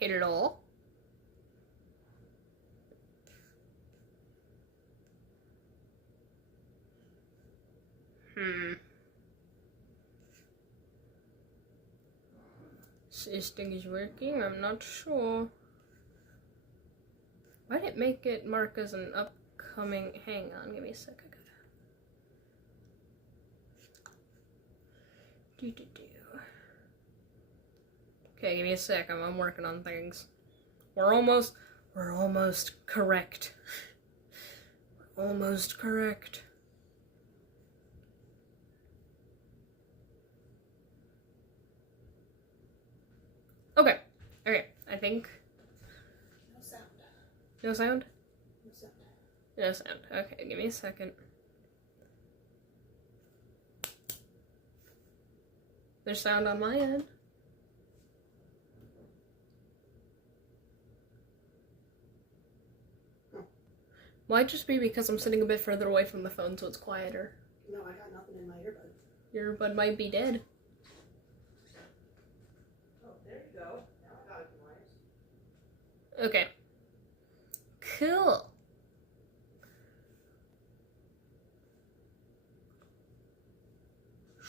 Hello? This thing is working? I'm not sure. Why did it make it mark as an upcoming? Hang on, give me a sec. Okay, give me a sec. I'm working on things. We're almost correct. We're almost correct. Okay, I think. No sound. No sound? No sound. No sound. Okay, give me a second. There's sound on my end. Might just be because I'm sitting a bit further away from the phone, so it's quieter. No, I got nothing in my earbud. Your earbud might be dead. Oh, there you go. Now I got it nice. Okay. Cool.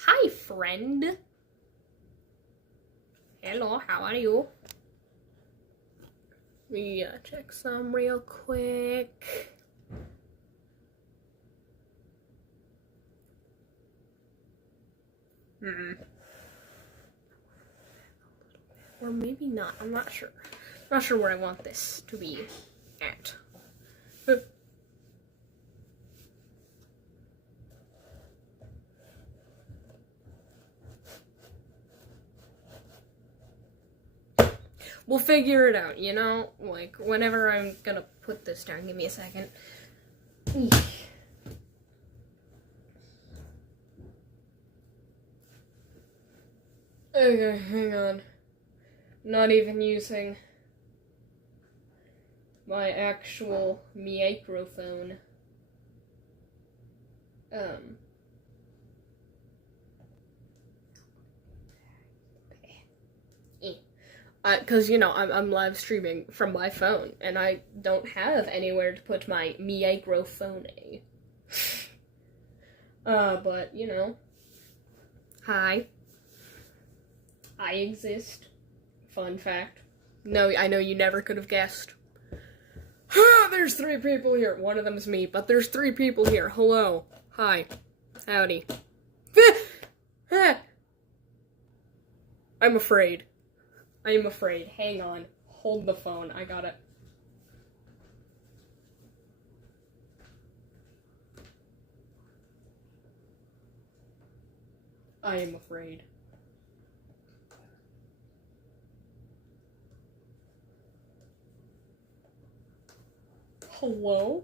Hi, friend. Hello, how are you? Let me check some real quick. Or maybe not. I'm not sure. I'm not sure where I want this to be at. We'll figure it out, you know? Like, whenever I'm gonna put this down, give me a second. Okay, hang on. Not even using my actual microphone. Cause you know, I'm live streaming from my phone, and I don't have anywhere to put my microphone. But you know, hi, I exist. Fun fact. No, I know you never could have guessed. There's 3 people here. One of them is me, but there's 3 people here. Hello, hi, howdy. I'm afraid. I am afraid. Hang on. Hold the phone. I got it. I am afraid. Hello?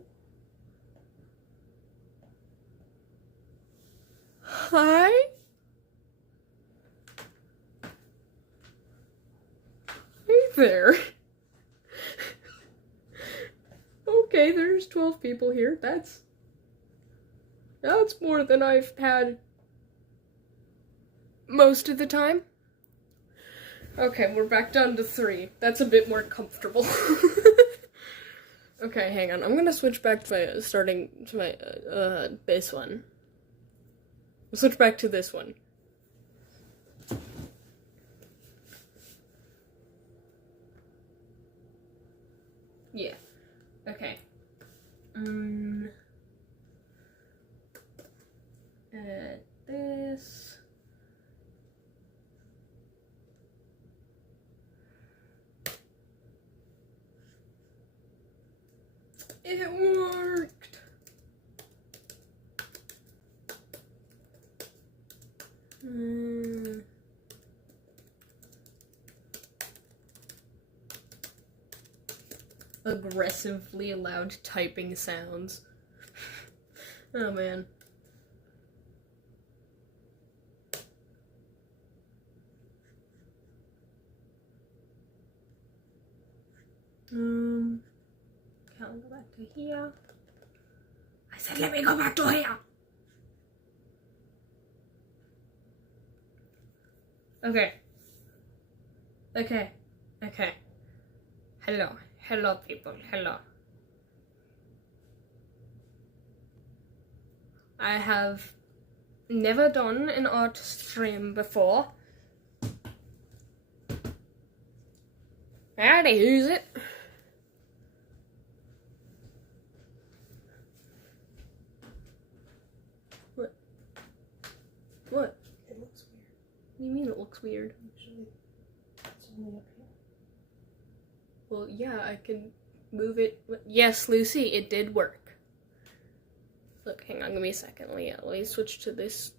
Hi? Hey there. Okay, there's 12 people here. That's more than I've had most of the time. Okay, we're back down to 3. That's a bit more comfortable. Okay, hang on. I'm gonna switch back to this one. We'll switch back to this one. Yeah. Okay. This. It worked! Aggressively loud typing sounds. Oh man. Can I go back to here? I said let me go back to here! Okay. Hello. Hello, people. Hello. I have never done an art stream before. How to use it? What? What? It looks weird. What do you mean it looks weird? Usually, it's only up here. Well, yeah, I can move it. Yes, Lucy, it did work. Look, hang on, give me a second. Let me switch to this.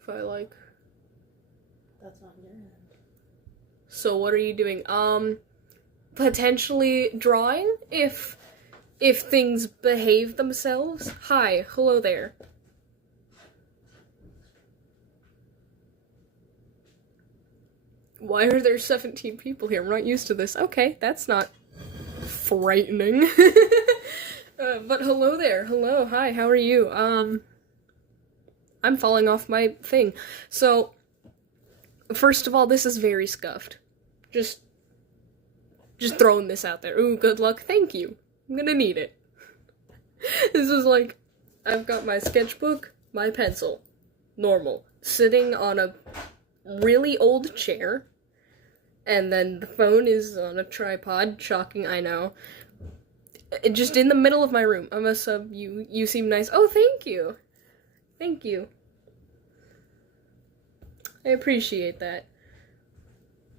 If I like. That's on your end. So what are you doing? Potentially drawing if things behave themselves. Hi, hello there. Why are there 17 people here? I'm not used to this. Okay, that's not frightening. But hello there. Hello, hi, how are you? I'm falling off my thing. So, first of all, this is very scuffed. Just throwing this out there. Ooh, good luck. Thank you. I'm gonna need it. This is like, I've got my sketchbook, my pencil, normal, sitting on a really old chair, and then the phone is on a tripod. Shocking, I know. Just in the middle of my room. I'm a sub. You seem nice. Oh, thank you. Thank you. I appreciate that.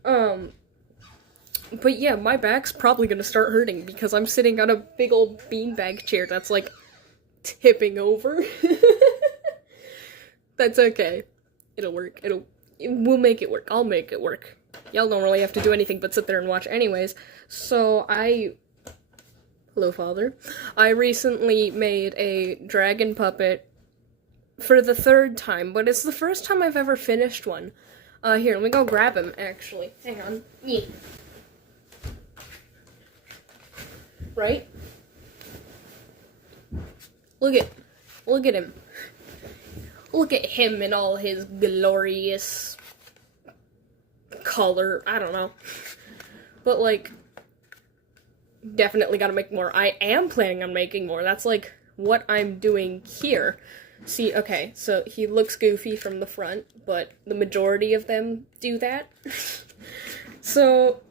But yeah, my back's probably gonna start hurting because I'm sitting on a big old beanbag chair that's like tipping over. That's okay. It'll work. We'll make it work. I'll make it work. Y'all don't really have to do anything but sit there and watch anyways. So hello, Father. I recently made a dragon puppet for the 3rd time, but it's the first time I've ever finished one. Here, let me go grab him, actually. Hang on. Yeah. Right? Look at him. Look at him in all his glorious color. I don't know. But, like, definitely gotta make more. I am planning on making more. That's, like, what I'm doing here. See, okay, so he looks goofy from the front, but the majority of them do that. So,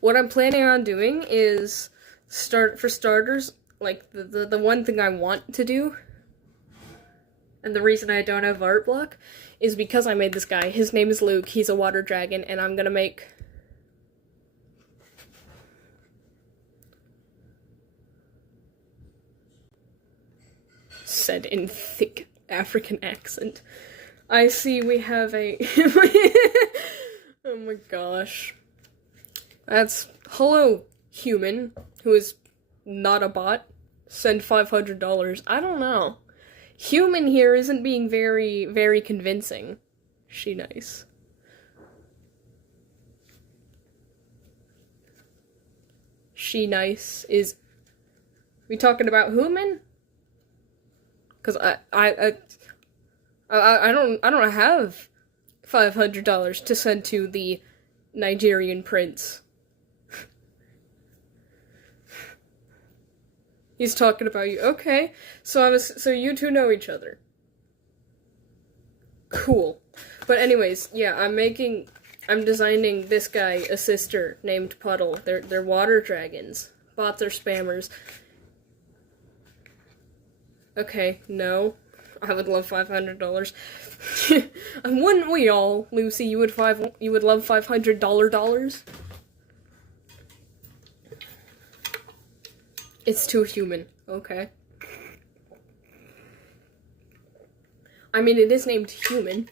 what I'm planning on doing is, for starters, like, the one thing I want to do, and the reason I don't have art block, is because I made this guy. His name is Luke, he's a water dragon, and I'm gonna make... said in thick African accent. I see we have a... Oh my gosh. That's... Hello, human, who is not a bot. Send $500. I don't know. Human here isn't being very, very convincing. She nice. She nice is... We talking about human? Cause I don't have $500 to send to the Nigerian prince. He's talking about you. Okay, so you two know each other. Cool. But anyways, yeah, I'm designing this guy a sister named Puddle. They're water dragons. Bots are spammers. Okay, no. I would love $500. Wouldn't we all, Lucy? You would love $500 ? It's too human. Okay. I mean, it is named Human.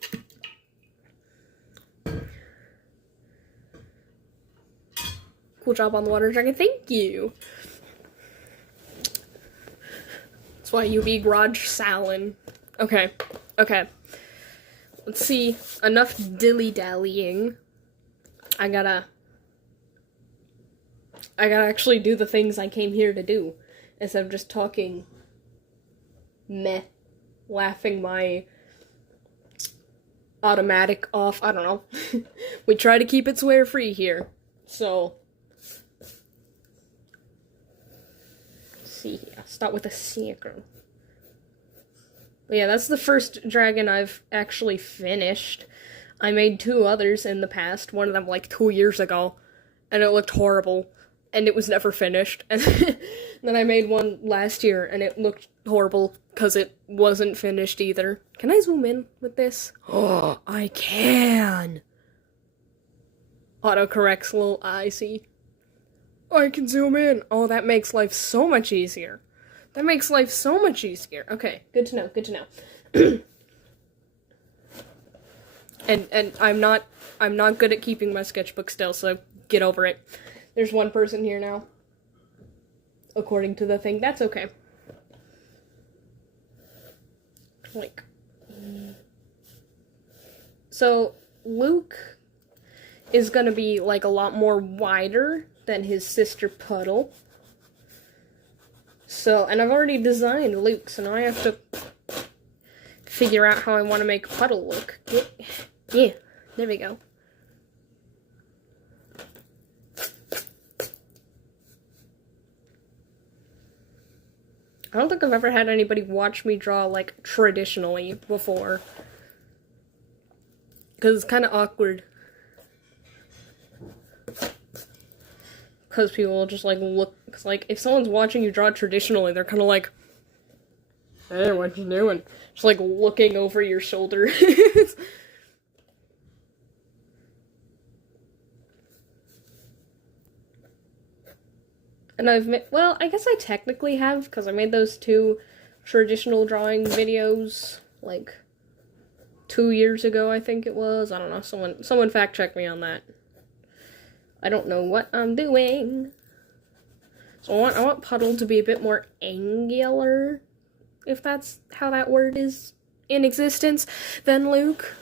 Cool job on the water dragon. Thank you. That's why you be garage Salin. Okay. Okay. Let's see. Enough dilly-dallying. I gotta actually do the things I came here to do, instead of just talking meh, laughing my automatic off, I don't know. We try to keep it swear free here. So let's see here. I'll start with a second. But yeah, that's the first dragon I've actually finished. I made 2 others in the past, one of them like 2 years ago, and it looked horrible, and it was never finished. And then I made one last year, and it looked horrible, because it wasn't finished either. Can I zoom in with this? Oh, I can! Autocorrect's little eye, see? I can zoom in! Oh, that makes life so much easier. That makes life so much easier. Okay, good to know, good to know. And I'm not good at keeping my sketchbook still, so get over it. There's one person here now. According to the thing, that's okay. Like, so Luke is gonna be like a lot more wider than his sister Puddle. So, and I've already designed Luke, so now I have to figure out how I want to make Puddle look. Yeah, there we go. I don't think I've ever had anybody watch me draw, like, traditionally before. Because it's kind of awkward. Because people will just, like, look. Because, like, if someone's watching you draw traditionally, they're kind of like, hey, what you doing? Just, like, looking over your shoulder. And I've made, well, I guess I technically have, because I made those 2 traditional drawing videos, like, 2 years ago, I think it was. I don't know, someone fact check me on that. I don't know what I'm doing. So I want Puddle to be a bit more angular, if that's how that word is in existence, than Luke.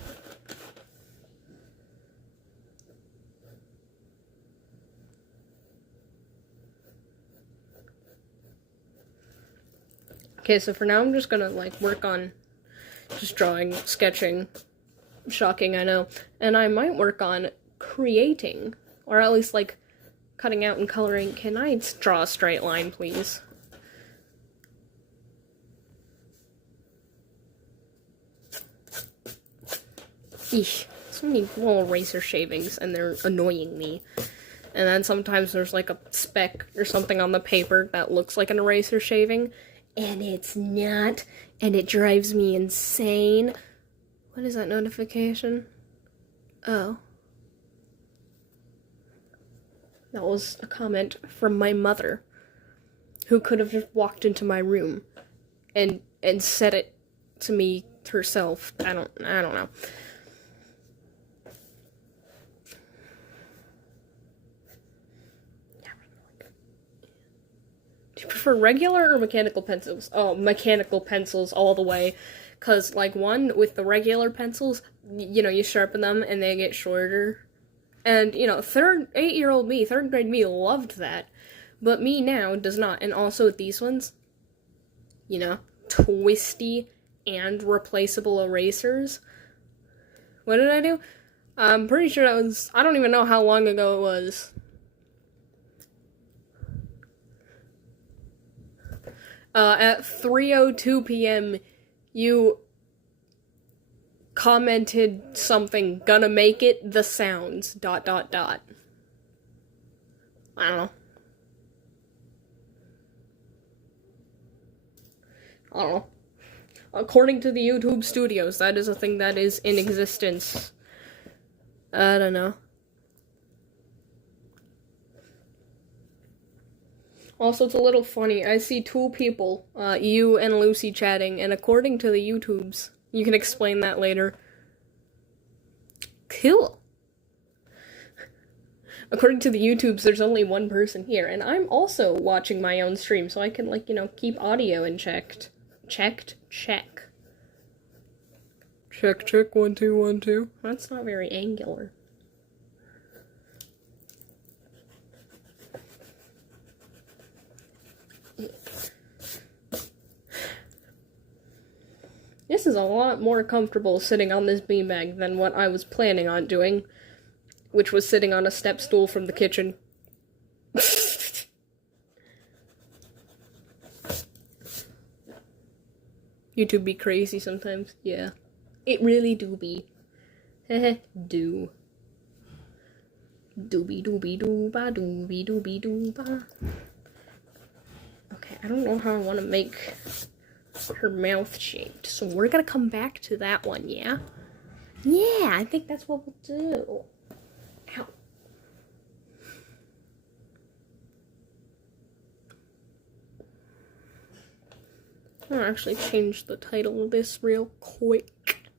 Okay, so for now I'm just gonna, like, work on just drawing, sketching. Shocking, I know. And I might work on creating, or at least, like, cutting out and coloring. Can I draw a straight line, please? Eesh. So many little eraser shavings, and they're annoying me. And then sometimes there's, like, a speck or something on the paper that looks like an eraser shaving, and it's not, and it drives me insane. What is that notification? Oh. That was a comment from my mother, who could have just walked into my room and said it to me herself. I don't know. Do you prefer regular or mechanical pencils? Oh, mechanical pencils all the way. Because, like, one, with the regular pencils, you know, you sharpen them and they get shorter. And, you know, 8-year-old me, 3rd grade me loved that. But me now does not. And also with these ones, you know, twisty and replaceable erasers. What did I do? I'm pretty sure that was, I don't even know how long ago it was. At 3:02 p.m., you commented something, gonna make it, the sounds, ... I don't know. According to the YouTube studios, that is a thing that is in existence. I don't know. Also, it's a little funny. I see 2 people, you and Lucy, chatting, and according to the YouTubes, you can explain that later. Cool. According to the YouTubes, there's only 1 person here, and I'm also watching my own stream, so I can, like, you know, keep audio in check. Check. Check, 1 2 1 2. That's not very angular. This this is a lot more comfortable sitting on this beanbag than what I was planning on doing, which was sitting on a step stool from the kitchen. YouTube be crazy sometimes, yeah. It really do be. Heh do. Doobie doobie dooba doobie doobie dooba. Okay, I don't know how I want to make her mouth shaped, so we're gonna come back to that one, yeah? Yeah, I think that's what we'll do. Ow. I'll actually change the title of this real quick.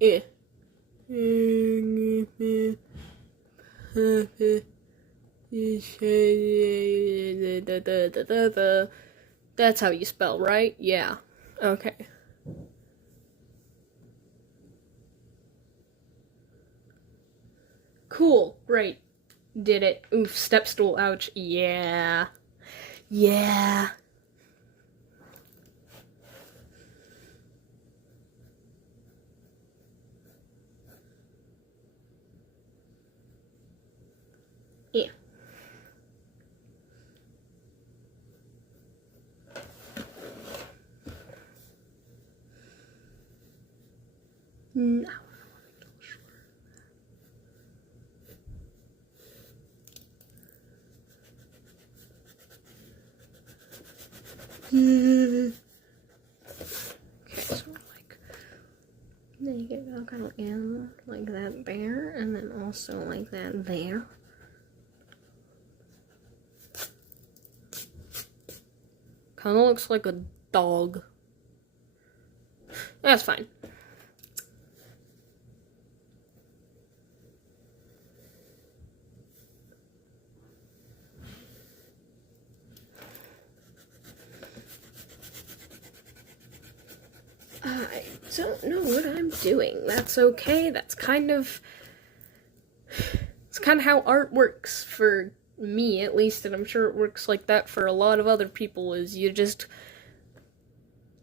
Yeah. That's how you spell, right? Yeah. Okay. Cool. Great. Did it. Oof. Step stool. Ouch. Yeah. Yeah. Yeah. No. Okay, so like, then you get that kind of in like that there, and then also like that there. Kind of looks like a dog. That's fine. I don't know what I'm doing. That's okay. That's kind of... It's kind of how art works for me, at least, and I'm sure it works like that for a lot of other people, is you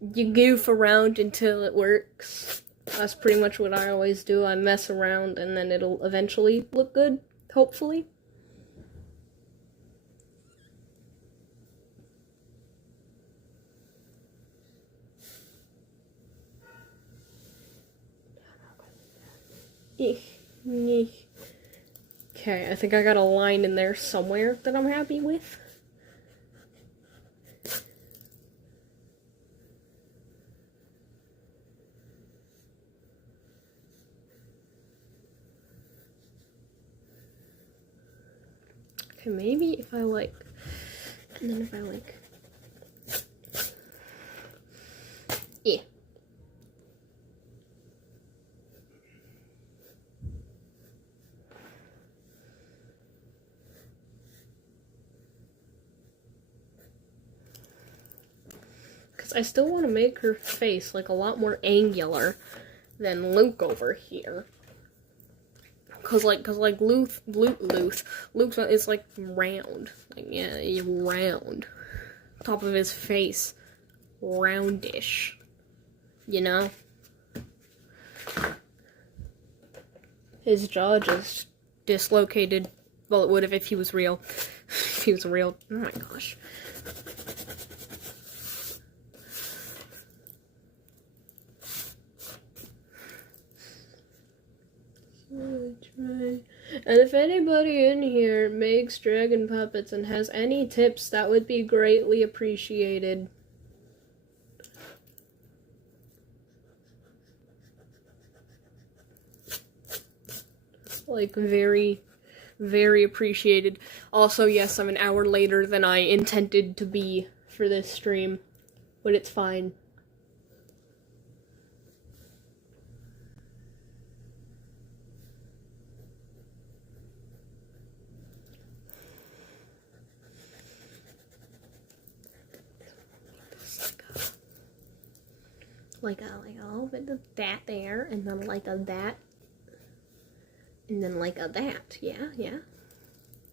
goof around until it works. That's pretty much what I always do. I mess around, and then it'll eventually look good, hopefully. Okay, I think I got a line in there somewhere that I'm happy with. Okay, maybe if I like, and then if I like, yeah. Because I still want to make her face like a lot more angular than Luke over here. Cause like Luke is like round, like yeah, he's round. Top of his face, roundish, you know. His jaw just dislocated. Well, it would have if he was real. If he was real. Oh my gosh. And if anybody in here makes dragon puppets and has any tips, that would be greatly appreciated. Like, very, very appreciated. Also, yes, I'm an hour later than I intended to be for this stream, but it's fine. Like a little bit of that there, and then like a that, and then like a that, yeah.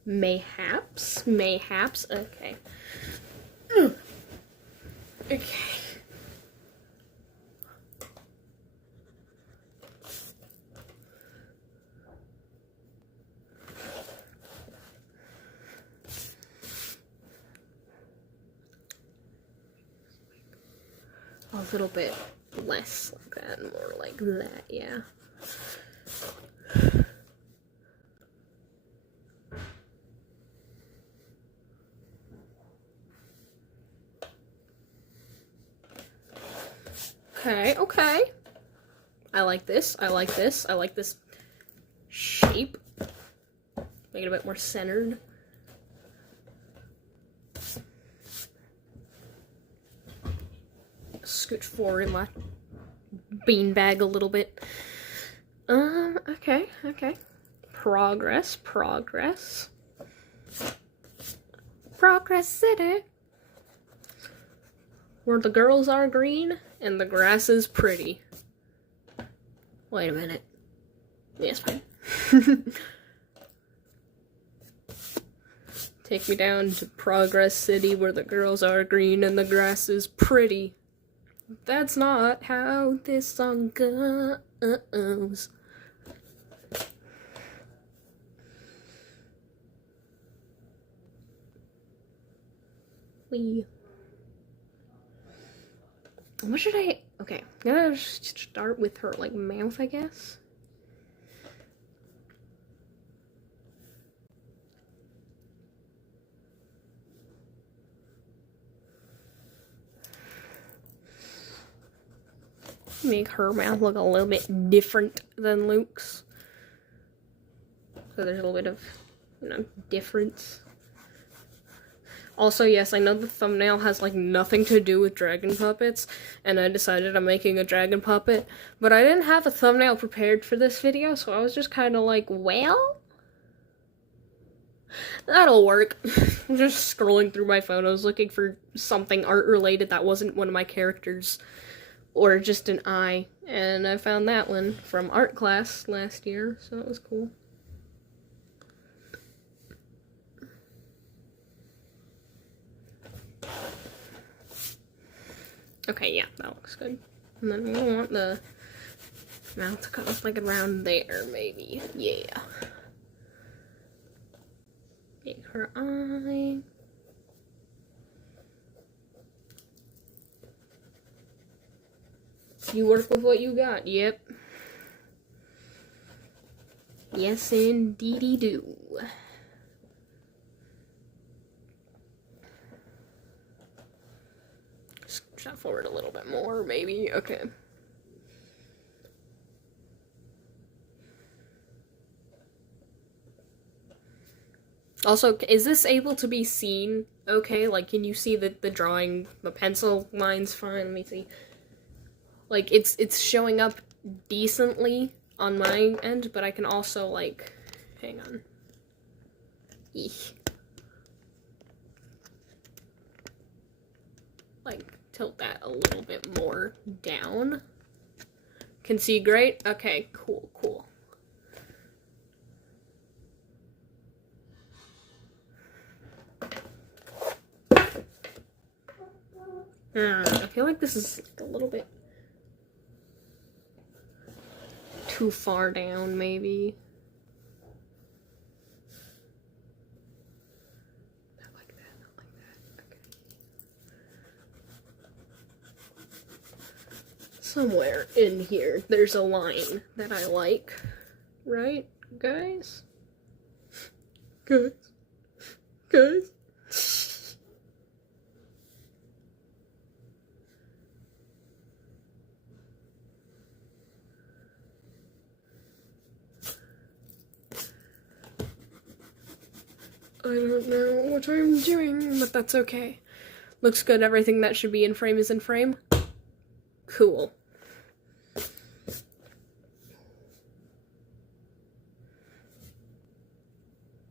Mayhaps. Okay. Okay. A little bit less like that, more like that, yeah. Okay. I like this shape. Make it a bit more centered. Scooch forward my beanbag a little bit. Okay. Progress City. Where the girls are green and the grass is pretty. Wait a minute. Yes, fine. Take me down to Progress City where the girls are green and the grass is pretty. That's not how this song goes. What should I... Okay, I'm gonna start with her, like, mouth, I guess. Make her mouth look a little bit different than Luke's. So there's a little bit of, you know, difference. Also, yes, I know the thumbnail has, like, nothing to do with dragon puppets, and I decided I'm making a dragon puppet, but I didn't have a thumbnail prepared for this video, so I was just kind of like, well, that'll work. I'm just scrolling through my photos looking for something art-related that wasn't one of my characters, or just an eye, and I found that one from art class last year, so that was cool. Okay, yeah, that looks good. And then we want the mouth to come like around there, maybe. Yeah. Make her eye. You work with what you got, yep. Yes, indeedy do. That forward a little bit more, maybe. Okay. Also, is this able to be seen okay? Like, can you see the drawing, the pencil lines fine? Let me see. Like, it's showing up decently on my end, but I can also, like, hang on. Eesh. Like, tilt that a little bit more down. Can see great? Okay, cool. I feel like this is a little bit too far down, maybe. Not like that. Okay. Somewhere in here, there's a line that I like. Right, guys? Guys? I don't know what I'm doing, but that's okay. Looks good, everything that should be in frame is in frame. Cool.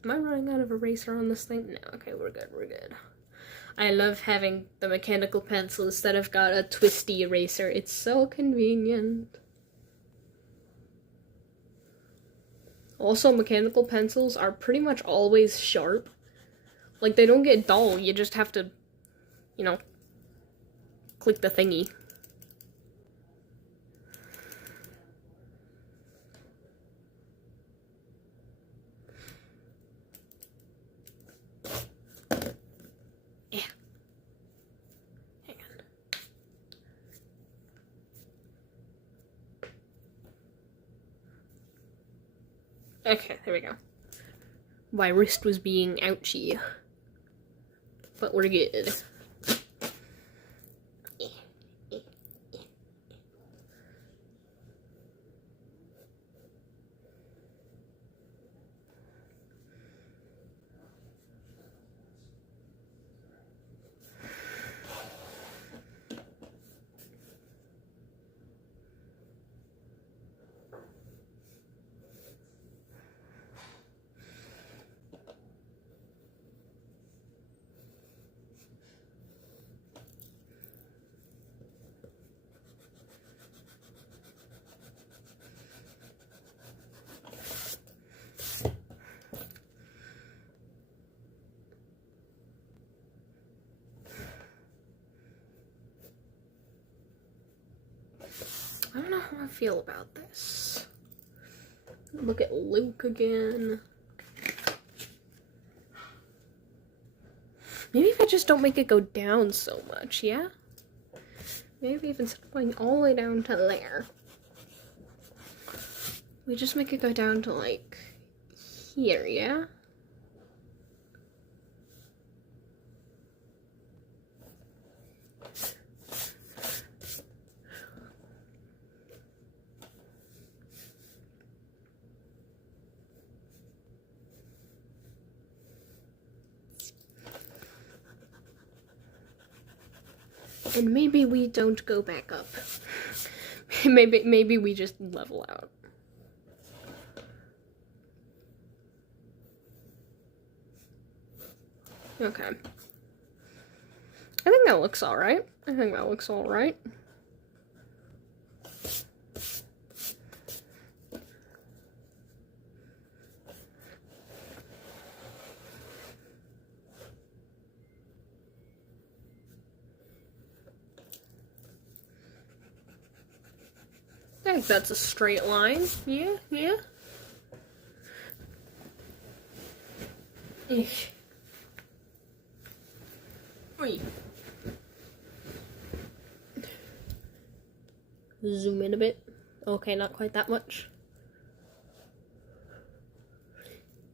Am I running out of eraser on this thing? No, okay, we're good. I love having the mechanical pencil instead of got a twisty eraser. It's so convenient. Also, mechanical pencils are pretty much always sharp. Like, they don't get dull, you just have to, you know, click the thingy. Yeah. Hang on. Okay, there we go. My wrist was being ouchy. But we're good. I don't know how I feel about this. Look at Luke again. Maybe if I just don't make it go down so much, yeah? Maybe if instead of going all the way down to there, we just make it go down to, like, here, yeah? And maybe we don't go back up. maybe we just level out. Okay. I think that looks alright. I think that looks alright. I think that's a straight line. Yeah, yeah. Eesh. Wait. Zoom in a bit. Okay, not quite that much.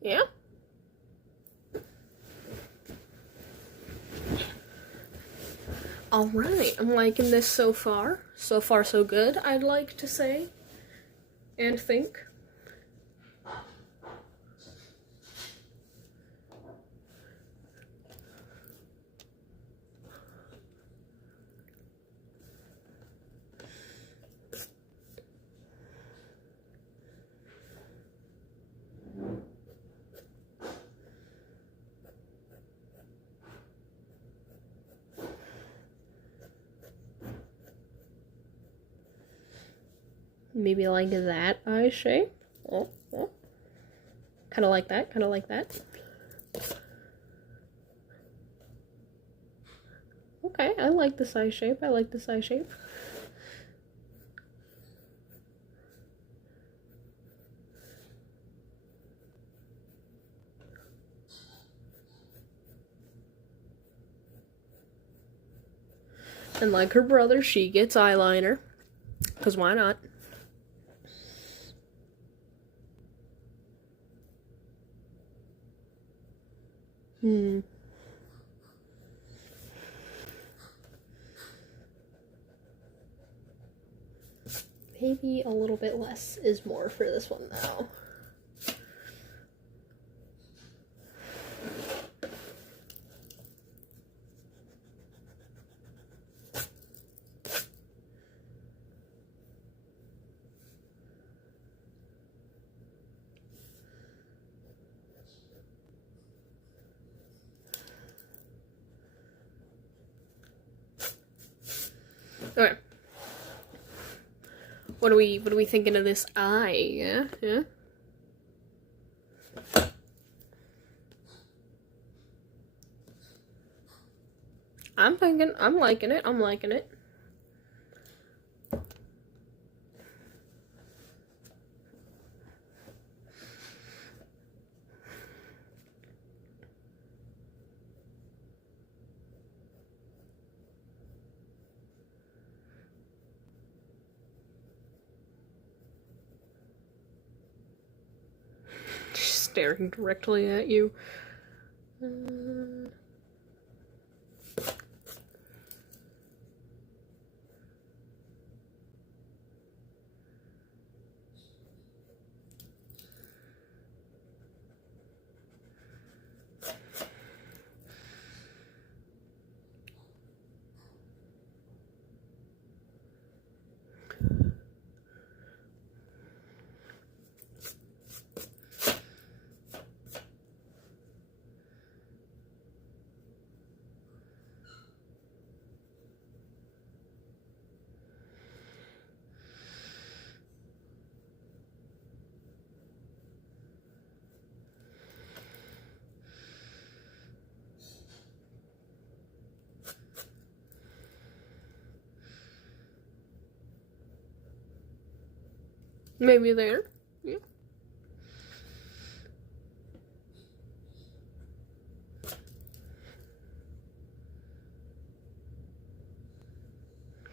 Yeah? Alright, I'm liking this so far. So far, so good, I'd like to say. And think. Maybe like that eye shape. Oh, oh. Kind of like that, kind of like that. Okay, I like this eye shape, I like this eye shape. And like her brother, she gets eyeliner. Because why not? Maybe a little bit less is more for this one, though. Okay. What are we thinking of this eye? Yeah? Yeah? I'm thinking, I'm liking it, I'm liking it. Staring directly at you. Maybe there. Yeah.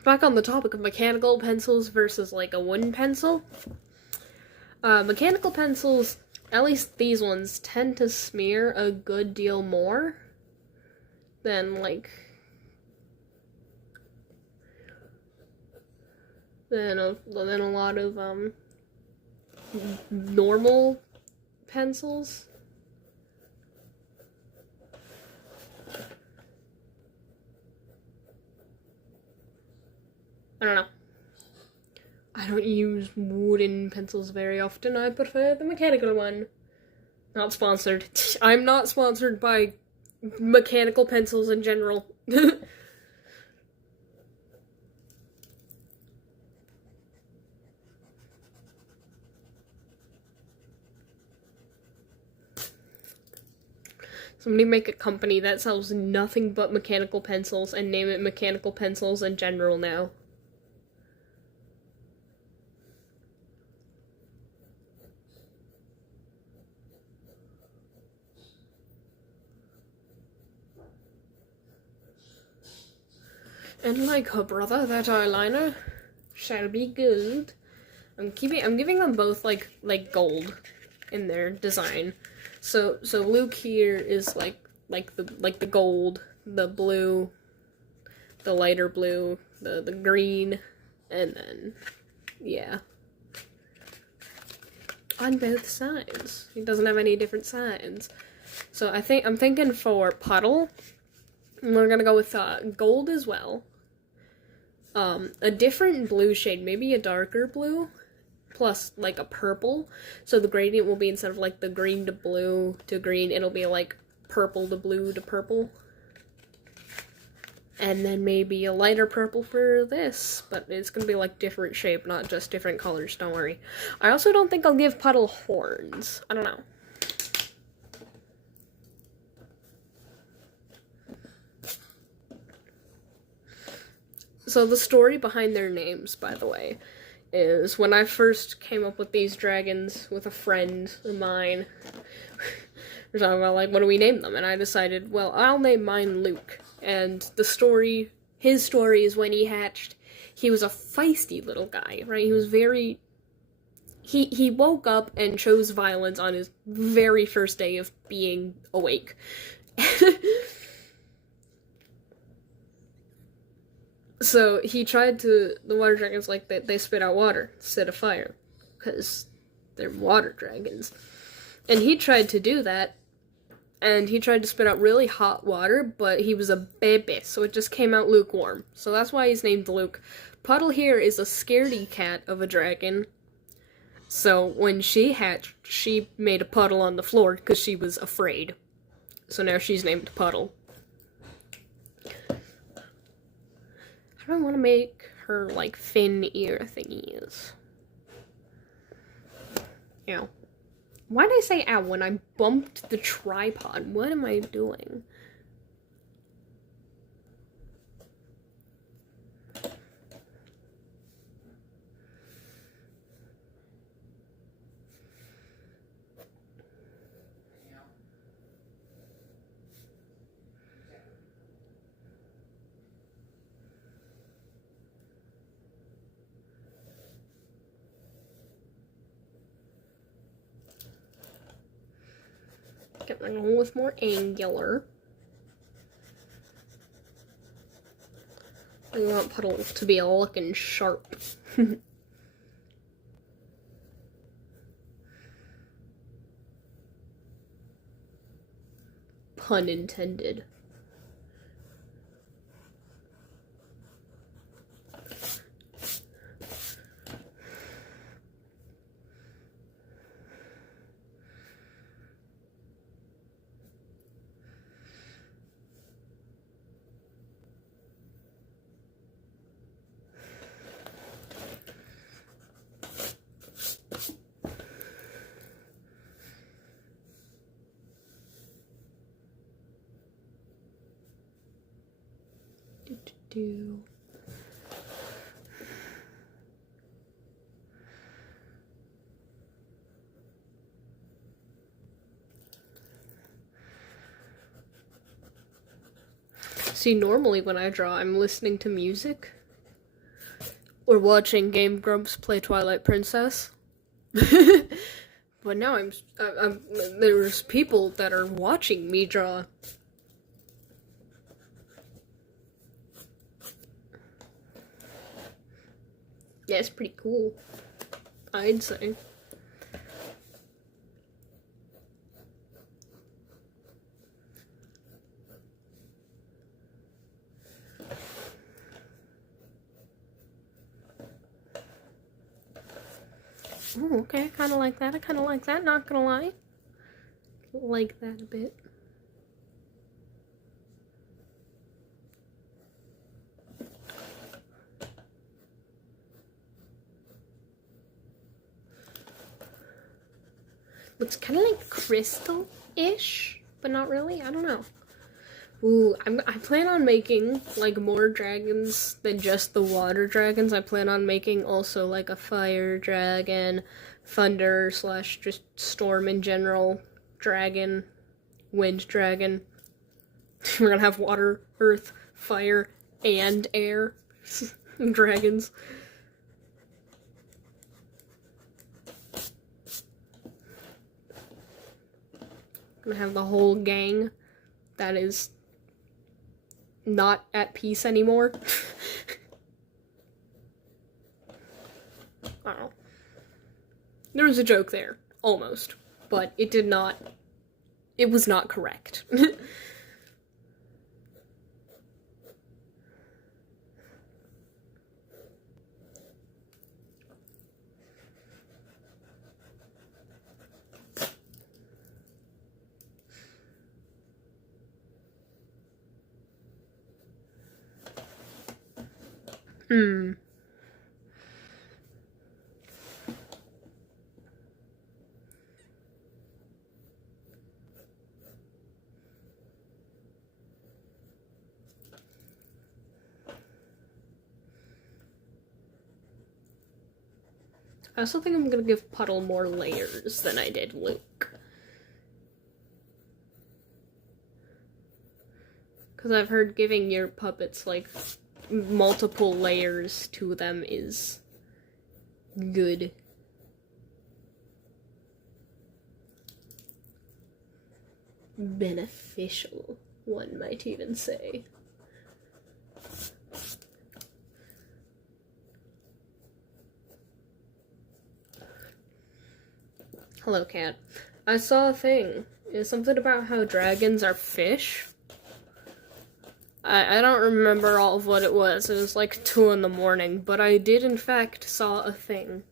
Back on the topic of mechanical pencils versus like a wooden pencil. Mechanical pencils, at least these ones, tend to smear a good deal more than like than a lot of normal pencils. I don't know. I don't use wooden pencils very often. I prefer the mechanical one. Not sponsored. I'm not sponsored by mechanical pencils in general. Somebody make a company that sells nothing but mechanical pencils and name it Mechanical Pencils in General now. And like her brother, that eyeliner shall be good. I'm giving them both like gold in their design. So Luke here is like the gold, the blue, the lighter blue, the green, and then yeah. On both sides. He doesn't have any different sides. So I'm thinking for Puddle, we're gonna go with gold as well. A different blue shade, maybe a darker blue, plus like a purple. So the gradient will be, instead of like the green to blue to green, it'll be like purple to blue to purple. And then maybe a lighter purple for this, but it's gonna be like different shape, not just different colors, don't worry. I also don't think I'll give Puddle horns. I don't know. So the story behind their names, by the way, is when I first came up with these dragons with a friend of mine, we're talking about, like, what do we name them? And I decided, well, I'll name mine Luke. And his story is when he hatched, he was a feisty little guy, right? He was very, he woke up and chose violence on his very first day of being awake. So he tried to, the water dragons, like, they spit out water instead of fire, because they're water dragons. And he tried to do that, and he tried to spit out really hot water, but he was a baby, so it just came out lukewarm. So that's why he's named Luke. Puddle here is a scaredy cat of a dragon. So when she hatched, she made a puddle on the floor because she was afraid. So now she's named Puddle. How do I want to make her, like, fin ear thingies? Ow. Why did I say ow when I bumped the tripod? What am I doing? I'm going with more angular. I want Puddle to be looking sharp. Pun intended. Do. See, normally when I draw, I'm listening to music or watching Game Grumps play Twilight Princess. But now I'm there's people that are watching me draw. Yeah, it's pretty cool, I'd say. Ooh, okay, I kind of like that. I kind of like that, not gonna lie. Like that a bit. Looks kind of like crystal-ish, but not really. I don't know. Ooh, I plan on making, like, more dragons than just the water dragons. I plan on making also, like, a fire dragon, thunder / just storm in general, dragon, wind dragon. We're gonna have water, earth, fire, and air dragons. Gonna have the whole gang that is not at peace anymore. I don't know. There was a joke there, almost, but it was not correct. I also think I'm gonna give Puddle more layers than I did Luke. Because I've heard giving your puppets, like, multiple layers to them is good. Beneficial, one might even say. Hello, cat. I saw a thing. It's something about how dragons are fish. I don't remember all of what it was. It was like 2 in the morning, but I did in fact saw a thing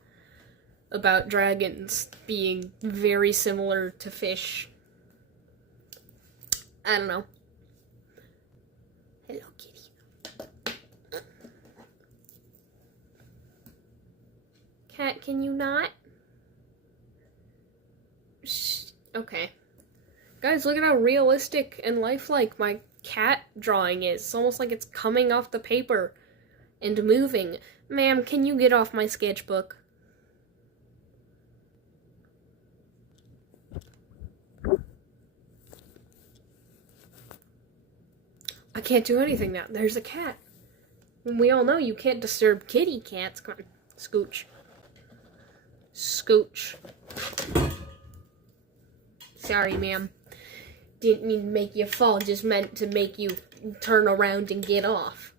about dragons being very similar to fish. I don't know. Hello, kitty. Cat, can you not? Shh. Okay. Guys, look at how realistic and lifelike my cat drawing is. It's almost like it's coming off the paper and moving. Ma'am, can you get off my sketchbook? I can't do anything now. There's a cat. And we all know you can't disturb kitty cats. Come on. Scooch. Scooch. Sorry, ma'am. Didn't mean to make you fall, just meant to make you turn around and get off.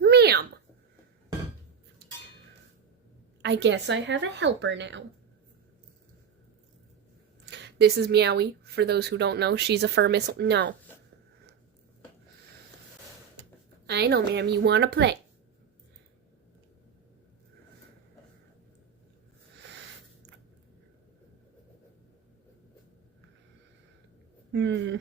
Ma'am! I guess I have a helper now. This is Meowie, for those who don't know. She's a fur missile. No. I know, ma'am, you want to play. I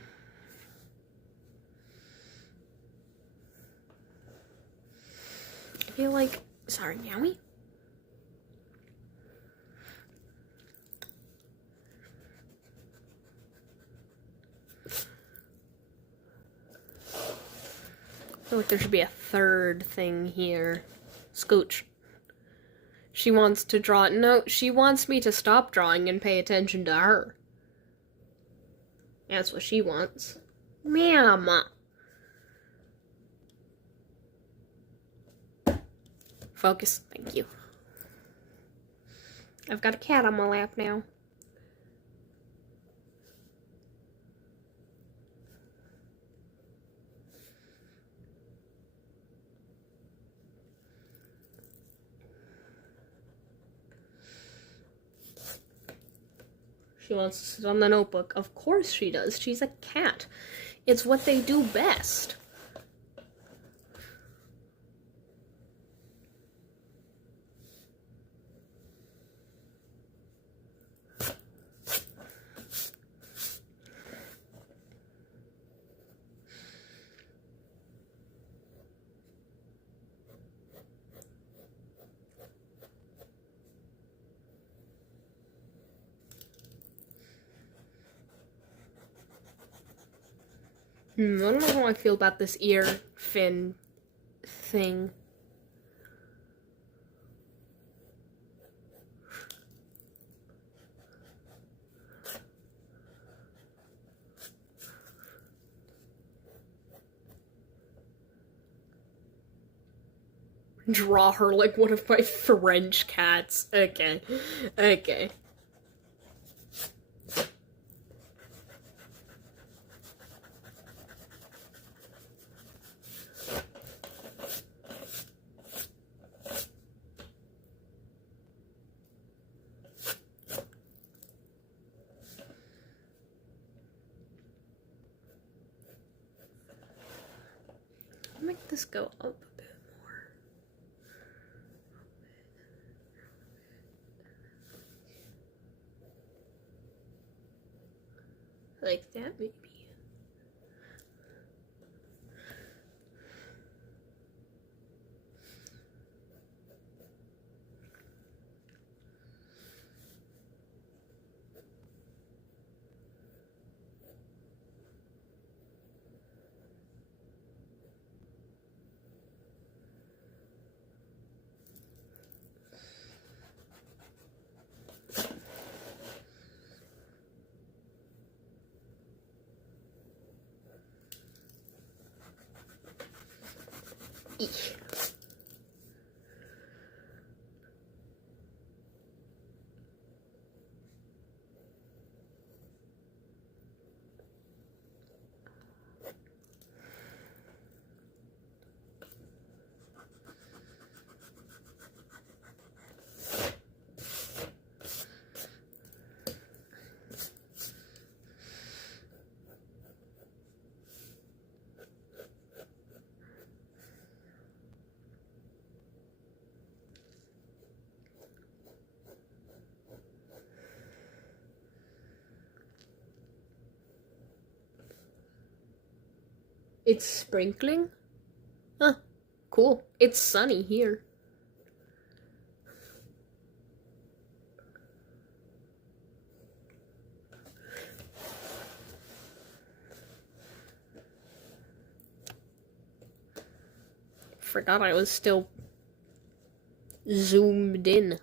feel like... Sorry, Meowie? I feel like there should be a third thing here. Scooch. She wants to draw... No, she wants me to stop drawing and pay attention to her. That's what she wants. Ma'am. Focus. Thank you. I've got a cat on my lap now. She wants to sit on the notebook. Of course she does. She's a cat. It's what they do best. I don't know how I feel about this ear fin thing. Draw her like one of my French cats. Okay. Okay. Make this go up a bit more. Like that, maybe. Eesh. It's sprinkling? Huh. Cool. It's sunny here. Forgot I was still zoomed in.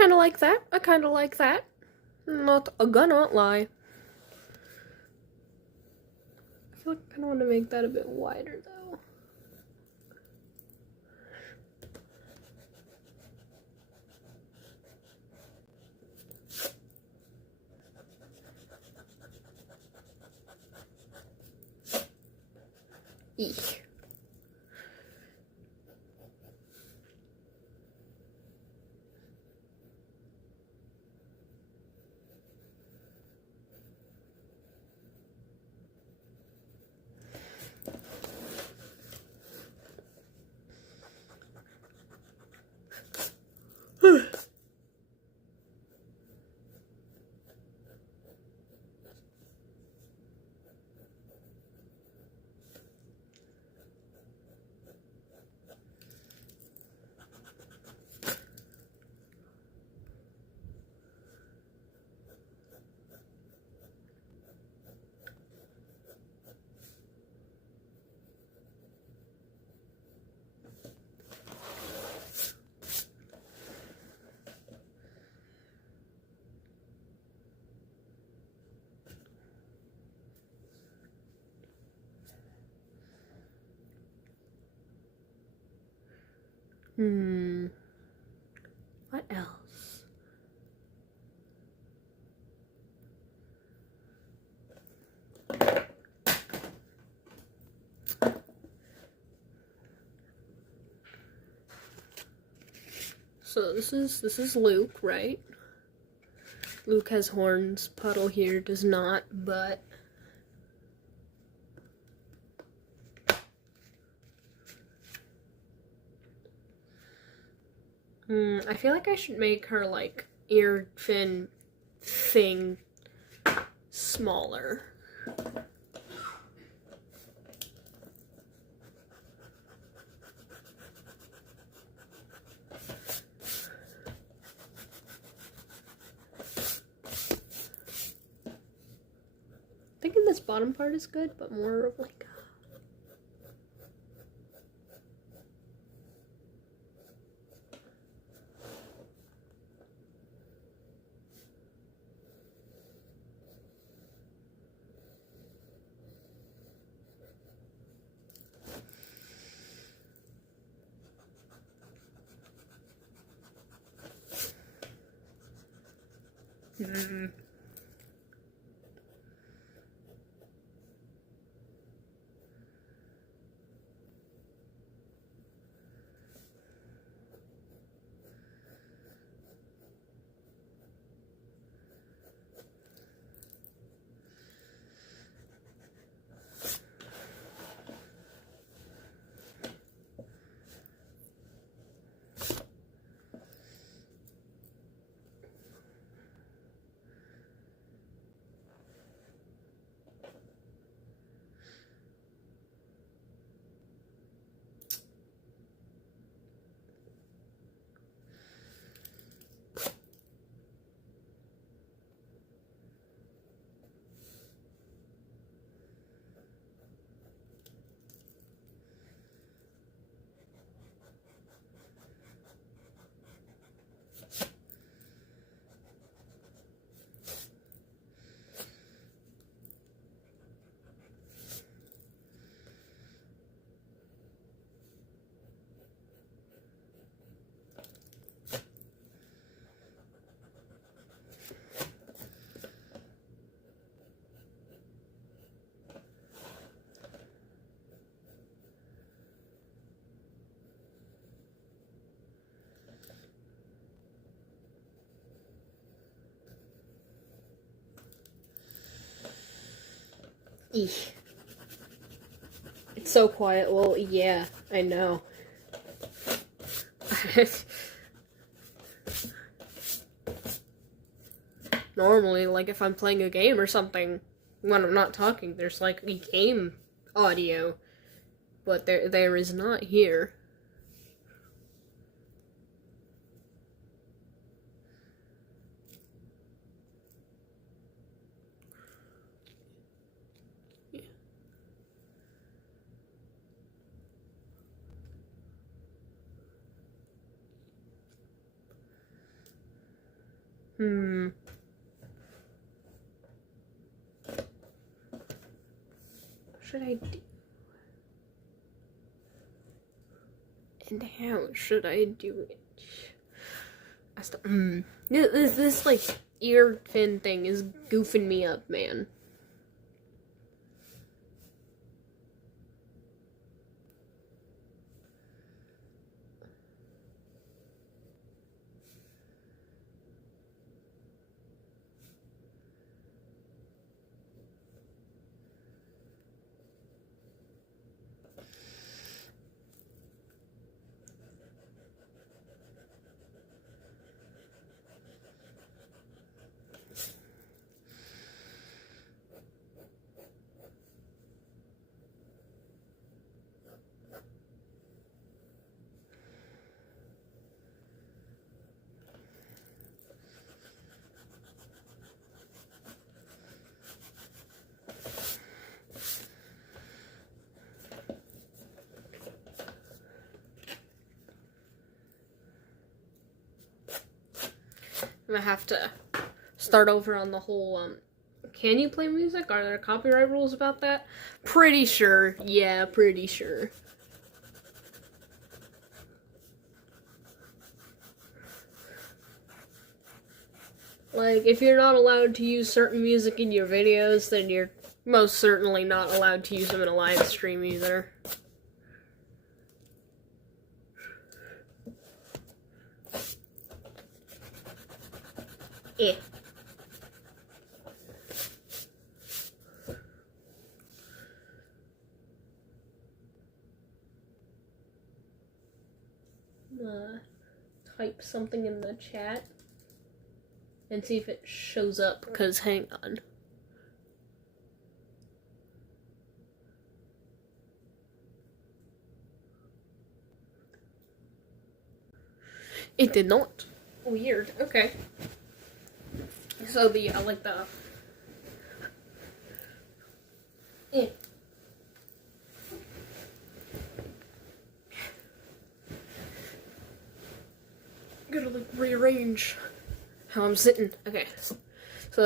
kind of like that. I kind of like that. Not gonna lie. I feel like I kind of want to make that a bit wider, though. Eek. What else? So this is Luke, right? Luke has horns. Puddle here does not, but I feel like I should make her, like, ear fin thing smaller. Thinking this bottom part is good, but more of like eek. It's so quiet. Well, yeah, I know. Normally, like, if I'm playing a game or something, when I'm not talking, there's, like, a game audio. But there is not here. Should I do? And how should I do it? This like ear fin thing is goofing me up, man. I'm gonna have to start over on the whole, can you play music? Are there copyright rules about that? Pretty sure. Yeah, pretty sure. Like, if you're not allowed to use certain music in your videos, then you're most certainly not allowed to use them in a live stream either. Yeah. Type something in the chat and see if it shows up, because hang on. It did not. Weird. Okay. So the, like the... Yeah. Gotta like rearrange how I'm sitting. Okay. So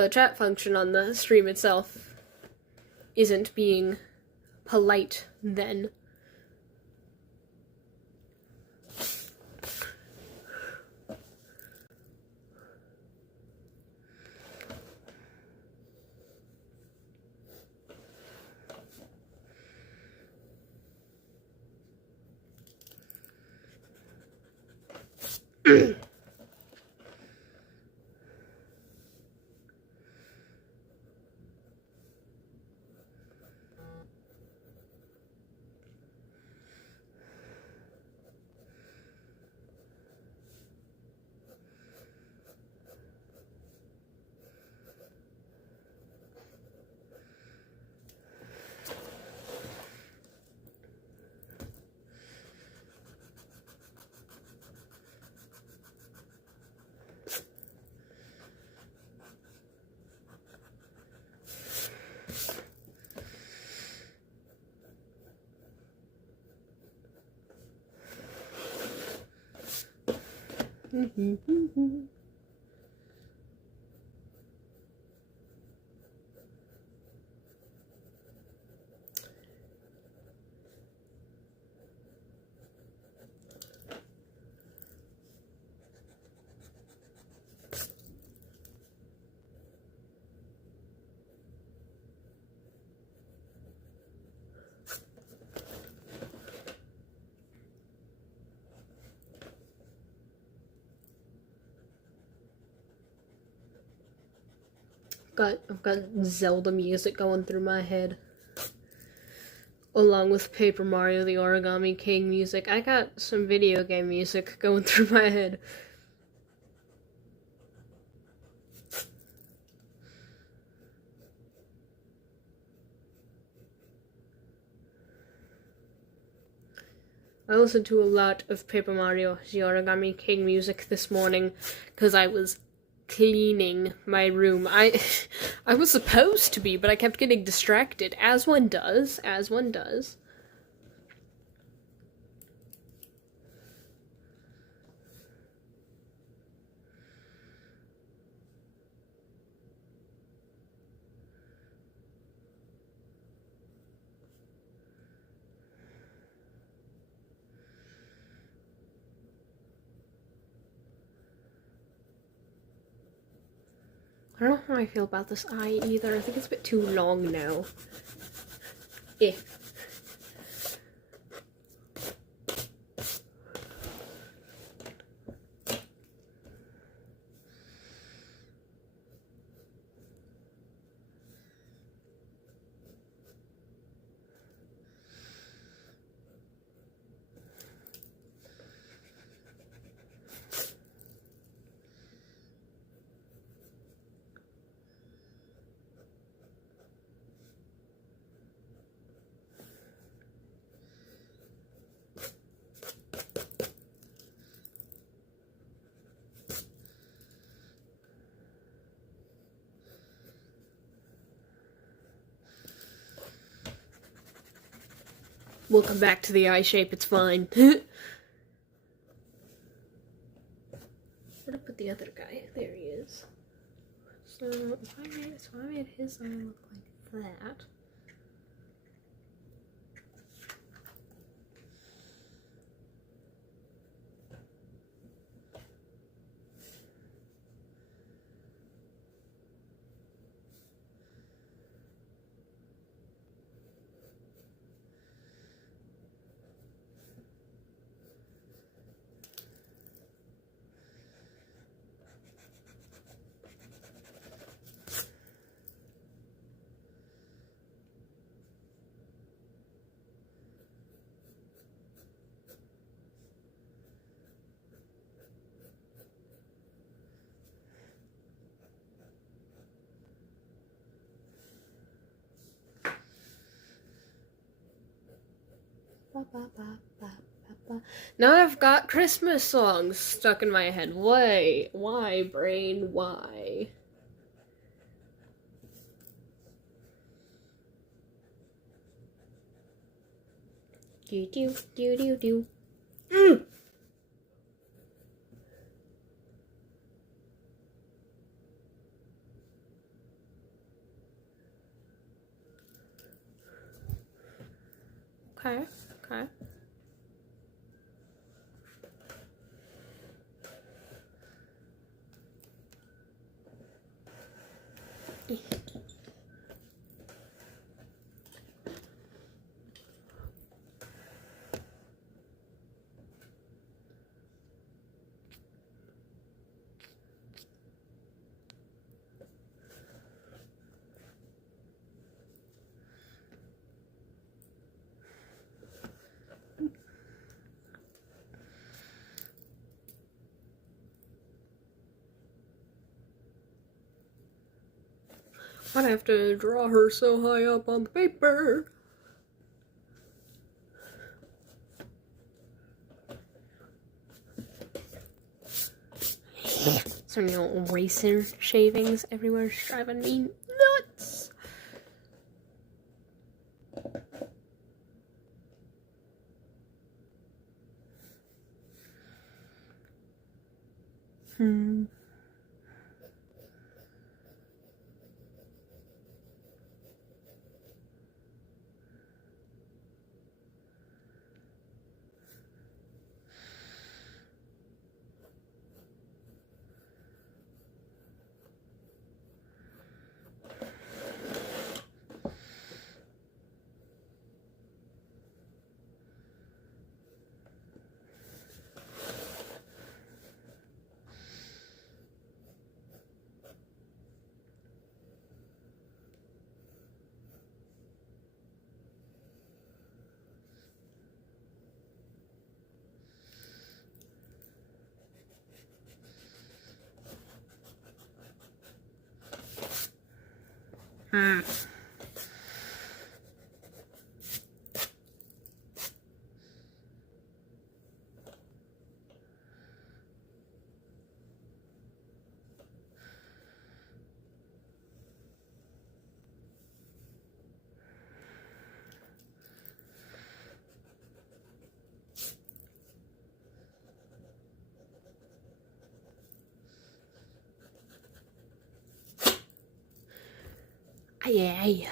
the chat function on the stream itself isn't being polite then. I've got Zelda music going through my head. Along with Paper Mario the Origami King music. I got some video game music going through my head. I listened to a lot of Paper Mario the Origami King music this morning because I was cleaning my room. I was supposed to be, but I kept getting distracted, as one does, I don't know how I feel about this eye either. I think it's a bit too long now. Eh. We'll come back to the eye shape, it's fine. Where'd I put the other guy? There he is. So I made his eye look like that. Now I've got Christmas songs stuck in my head. Why? Why, brain? Why? Do do do do do. Okay, okay. I'd have to draw her so high up on the paper. Some little eraser shavings everywhere is driving me nuts. Aye.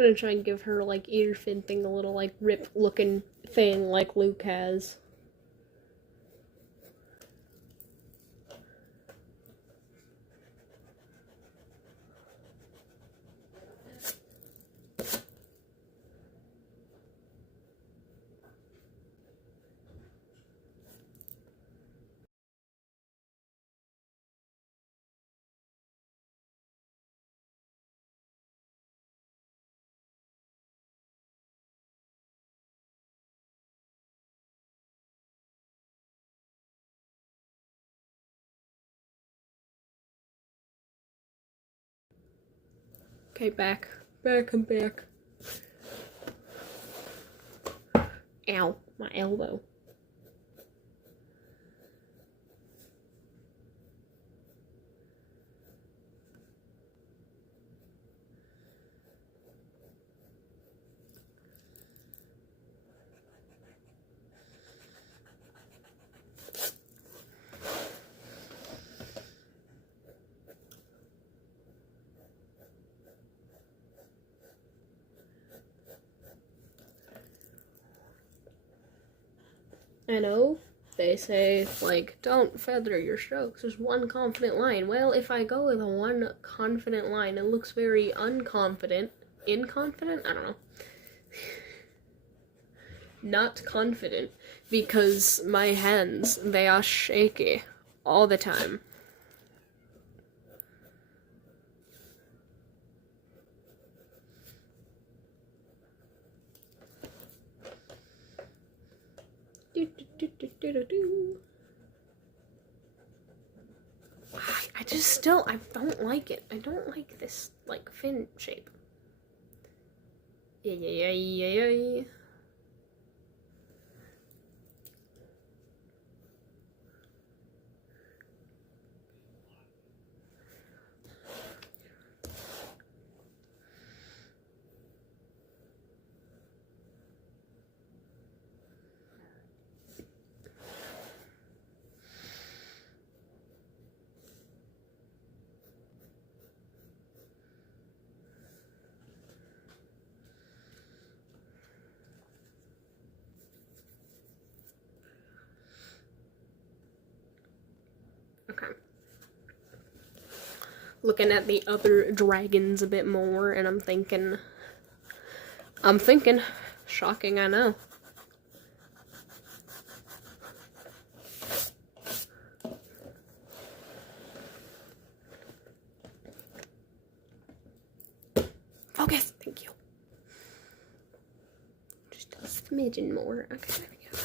gonna try and give her, like, ear fin thing a little, like, rip-looking thing like Luke has. Okay, back. I'm back. Ow, my elbow. I know, they say, like, don't feather your strokes, there's one confident line. Well, if I go with a one confident line, it looks very unconfident. Inconfident? I don't know. Not confident, because my hands, they are shaky all the time. I don't like it. I don't like this, like, fin shape. Yeah. Okay. Looking at the other dragons a bit more, and I'm thinking, shocking, I know. Focus, thank you. Just a smidgen more, okay, there we go.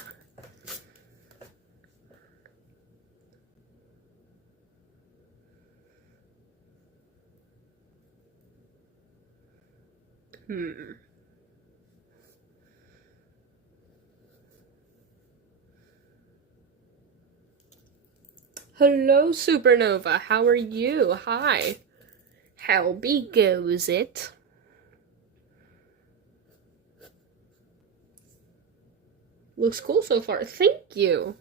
Hello, Supernova. How are you? Hi. Howby goes it? Looks cool so far. Thank you.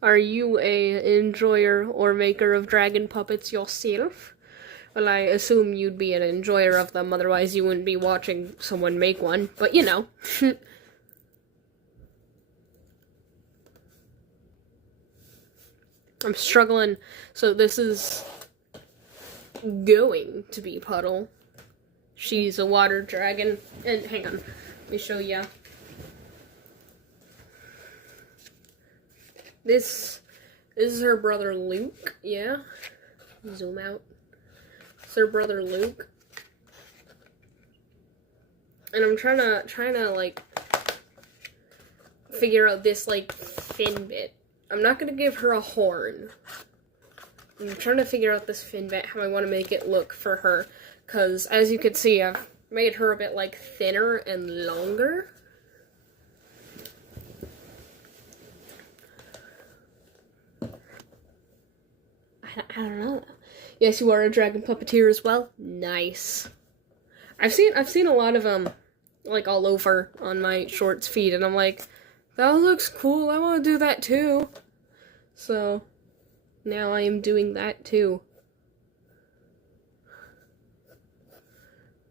Are you a enjoyer or maker of dragon puppets yourself? Well, I assume you'd be an enjoyer of them, otherwise you wouldn't be watching someone make one, but you know. I'm struggling. So this is going to be Puddle. She's a water dragon. And hang on, let me show ya. This is her brother Luke, yeah. Zoom out. It's her brother Luke. And I'm trying to like figure out this like fin bit. I'm not gonna give her a horn. I'm trying to figure out this fin bit, how I want to make it look for her. Cause as you can see, I've made her a bit like thinner and longer. I don't know. Yes, you are a dragon puppeteer as well. Nice. I've seen a lot of them, like all over on my shorts feed, and I'm like, that looks cool. I want to do that too. So, now I am doing that too.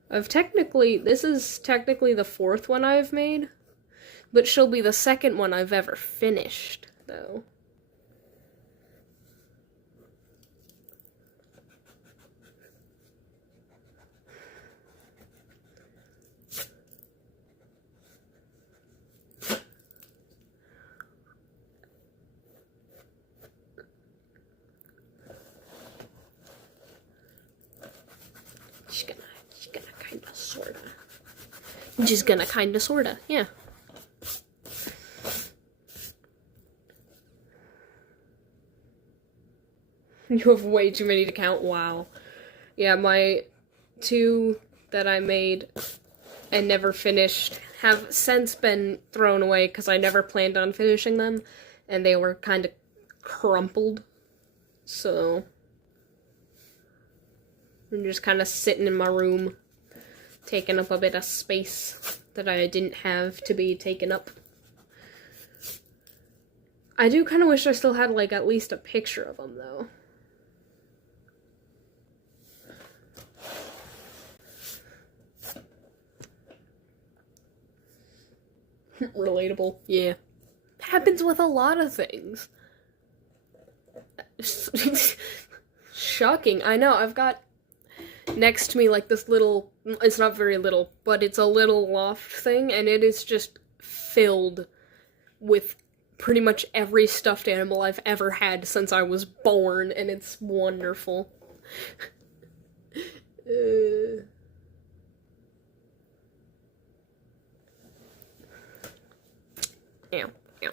This is technically the 4th one I've made, but she'll be the 2nd one I've ever finished, though. Just gonna kinda sorta, yeah. You have way too many to count, wow. Yeah, my 2 that I made and never finished have since been thrown away because I never planned on finishing them, and they were kinda crumpled, so I'm just kinda sitting in my room, taking up a bit of space that I didn't have to be taken up. I do kind of wish I still had, like, at least a picture of them, though. Relatable, yeah. Happens with a lot of things. Shocking, I know, I've got next to me, like, this little, it's not very little, but it's a little loft thing, and it is just filled with pretty much every stuffed animal I've ever had since I was born, and it's wonderful. Ow, ow.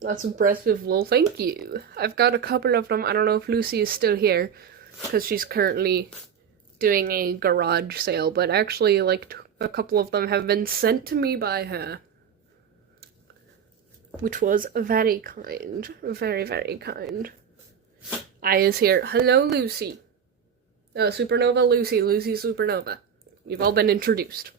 That's impressive, Lol. Thank you. I've got a couple of them. I don't know if Lucy is still here, because she's currently doing a garage sale, but actually, like, a couple of them have been sent to me by her. Which was very kind. Very, very kind. I is here. Hello, Lucy. Supernova, Lucy. Lucy Supernova. You've all been introduced.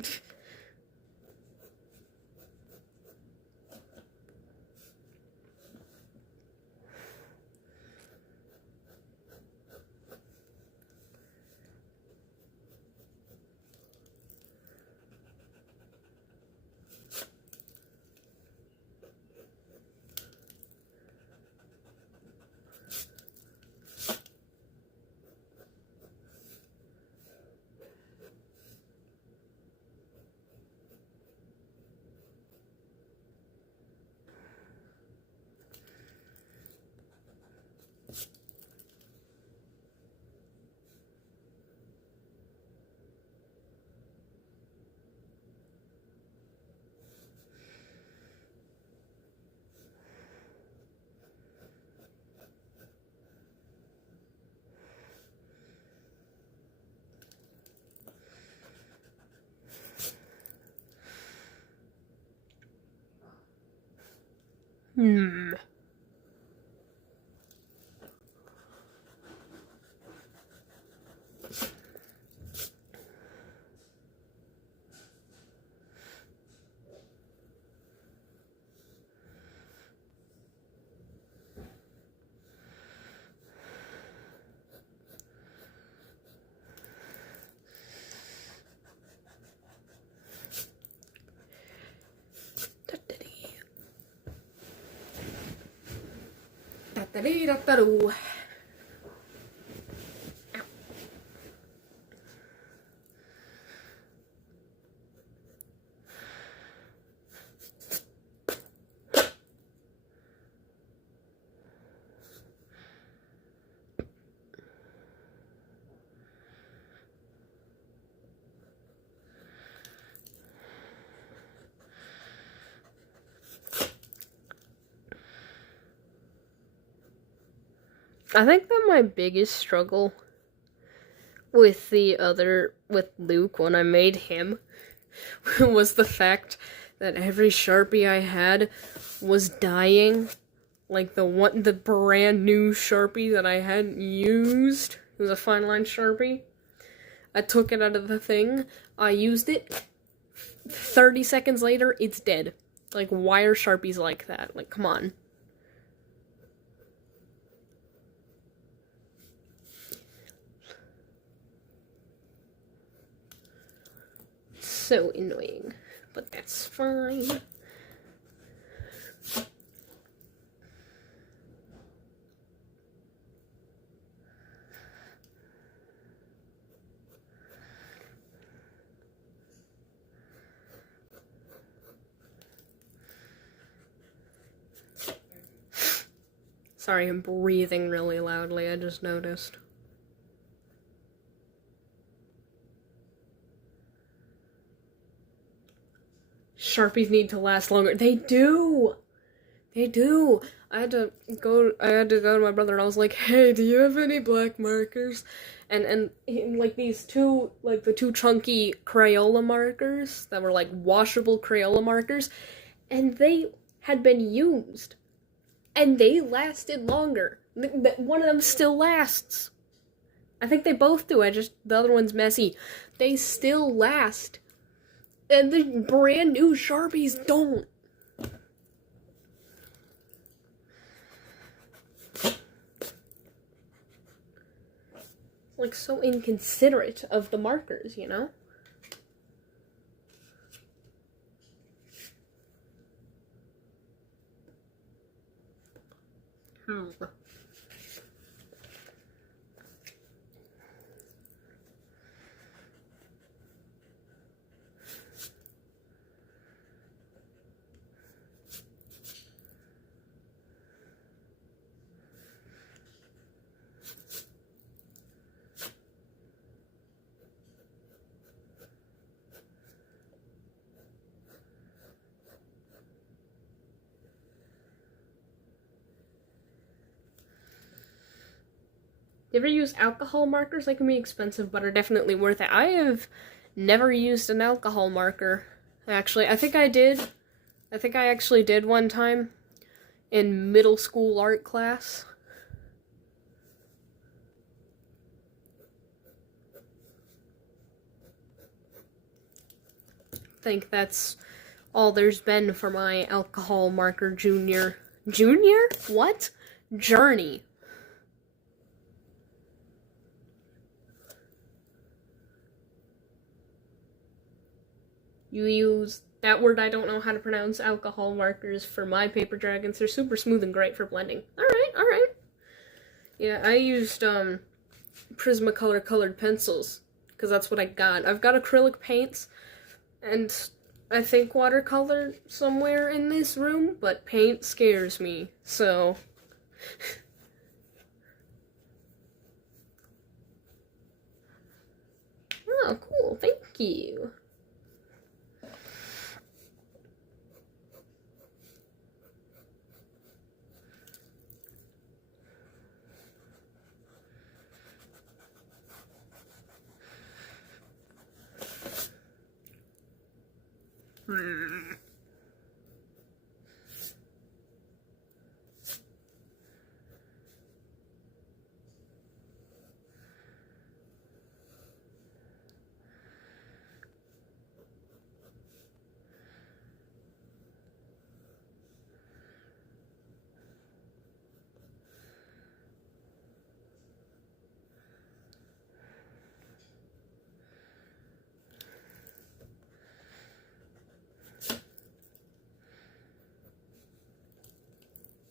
Da-da-dee-da-da-doo. I think that my biggest struggle with Luke when I made him was the fact that every Sharpie I had was dying. Like the brand new Sharpie that I hadn't used. It was a fine line Sharpie. I took it out of the thing. I used it. 30 seconds later, it's dead. Like, why are Sharpies like that? Like, come on. So annoying. But that's fine. Sorry, I'm breathing really loudly, I just noticed. Sharpies need to last longer. They do! They do! I had to go to my brother and I was like, hey, do you have any black markers? And like the two chunky Crayola markers that were like washable Crayola markers, and they had been used. And they lasted longer. One of them still lasts. I think they both do. The other one's messy. They still last. And the brand new Sharpies don't. Like, so inconsiderate of the markers, you know? You ever use alcohol markers? They can be expensive, but are definitely worth it. I have never used an alcohol marker. Actually, I think I did. I think I actually did one time in middle school art class. I think that's all there's been for my alcohol marker junior. Junior? What? Journey. You use that word I don't know how to pronounce, alcohol markers, for my paper dragons. They're super smooth and great for blending. Alright. Yeah, I used Prismacolor colored pencils, because that's what I got. I've got acrylic paints, and I think watercolor somewhere in this room, but paint scares me, so... Oh, cool, thank you.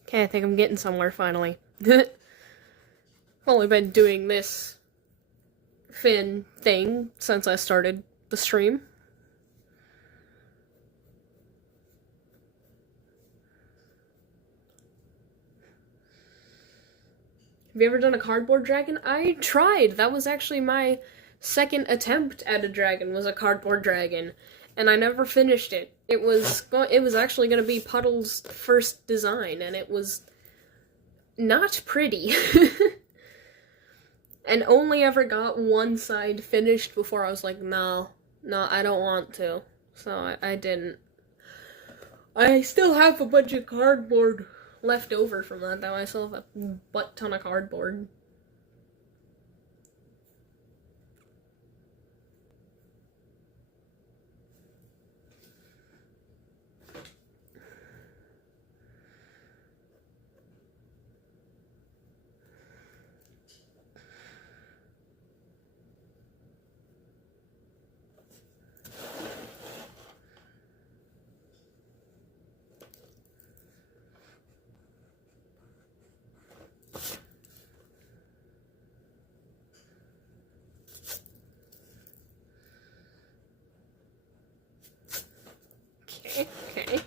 Okay, I think I'm getting somewhere finally. I've only been doing this fin thing since I started the stream. Have you ever done a cardboard dragon? I tried. That was actually my second attempt at a dragon, was a cardboard dragon. And I never finished it. It was actually going to be Puddle's first design, and it was not pretty. And only ever got one side finished before I was like, no, I don't want to. So I didn't. I still have a bunch of cardboard left over from that, though. I still have a butt ton of cardboard. Okay.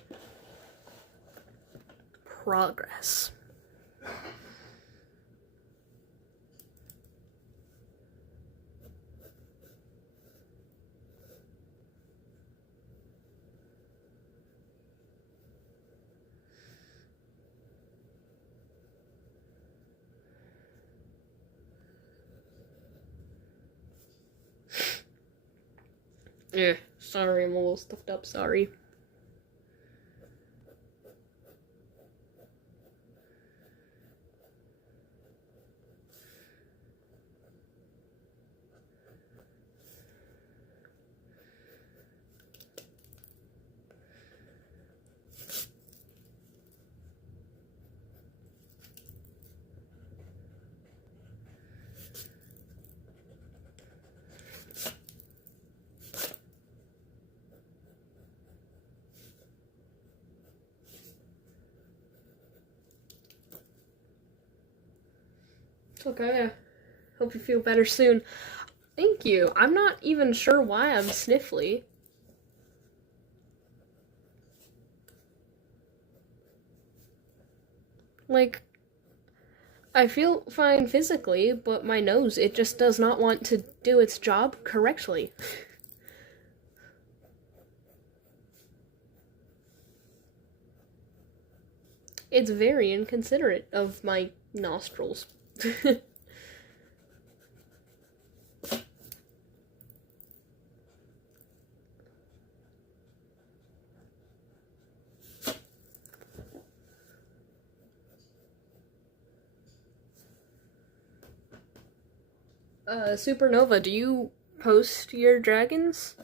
Progress. Yeah, sorry, I'm a little stuffed up, sorry. It's okay. Hope you feel better soon. Thank you. I'm not even sure why I'm sniffly. Like, I feel fine physically, but my nose, it just does not want to do its job correctly. It's very inconsiderate of my nostrils. Supernova, do you post your dragons?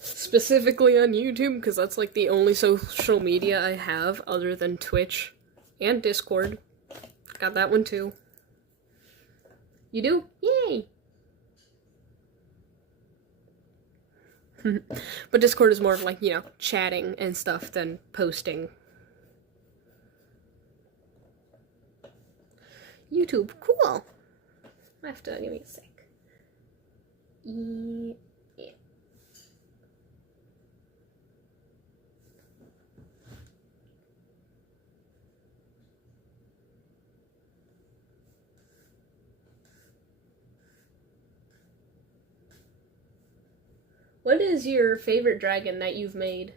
Specifically on YouTube, because that's like the only social media I have other than Twitch and Discord. Got that one too. You do? Yay! But Discord is more of like, you know, chatting and stuff than posting. YouTube, cool. I have to give me a sec. Yeah. What is your favorite dragon that you've made?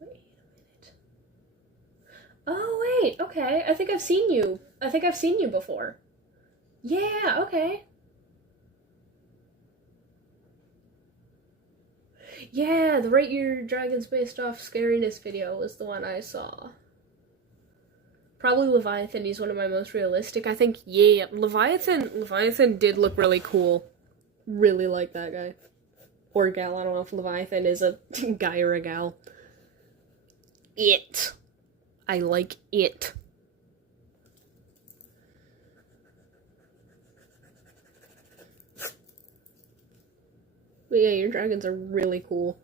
Wait a minute. Oh, wait, okay. I think I've seen you. I think I've seen you before. Yeah, okay. Yeah, the Rate Your Dragons Based Off Scariness video was the one I saw. Probably Leviathan, he's one of my most realistic. I think, yeah, Leviathan did look really cool. Really like that guy. Or gal, I don't know if Leviathan is a guy or a gal. It. I like it. But yeah, your dragons are really cool.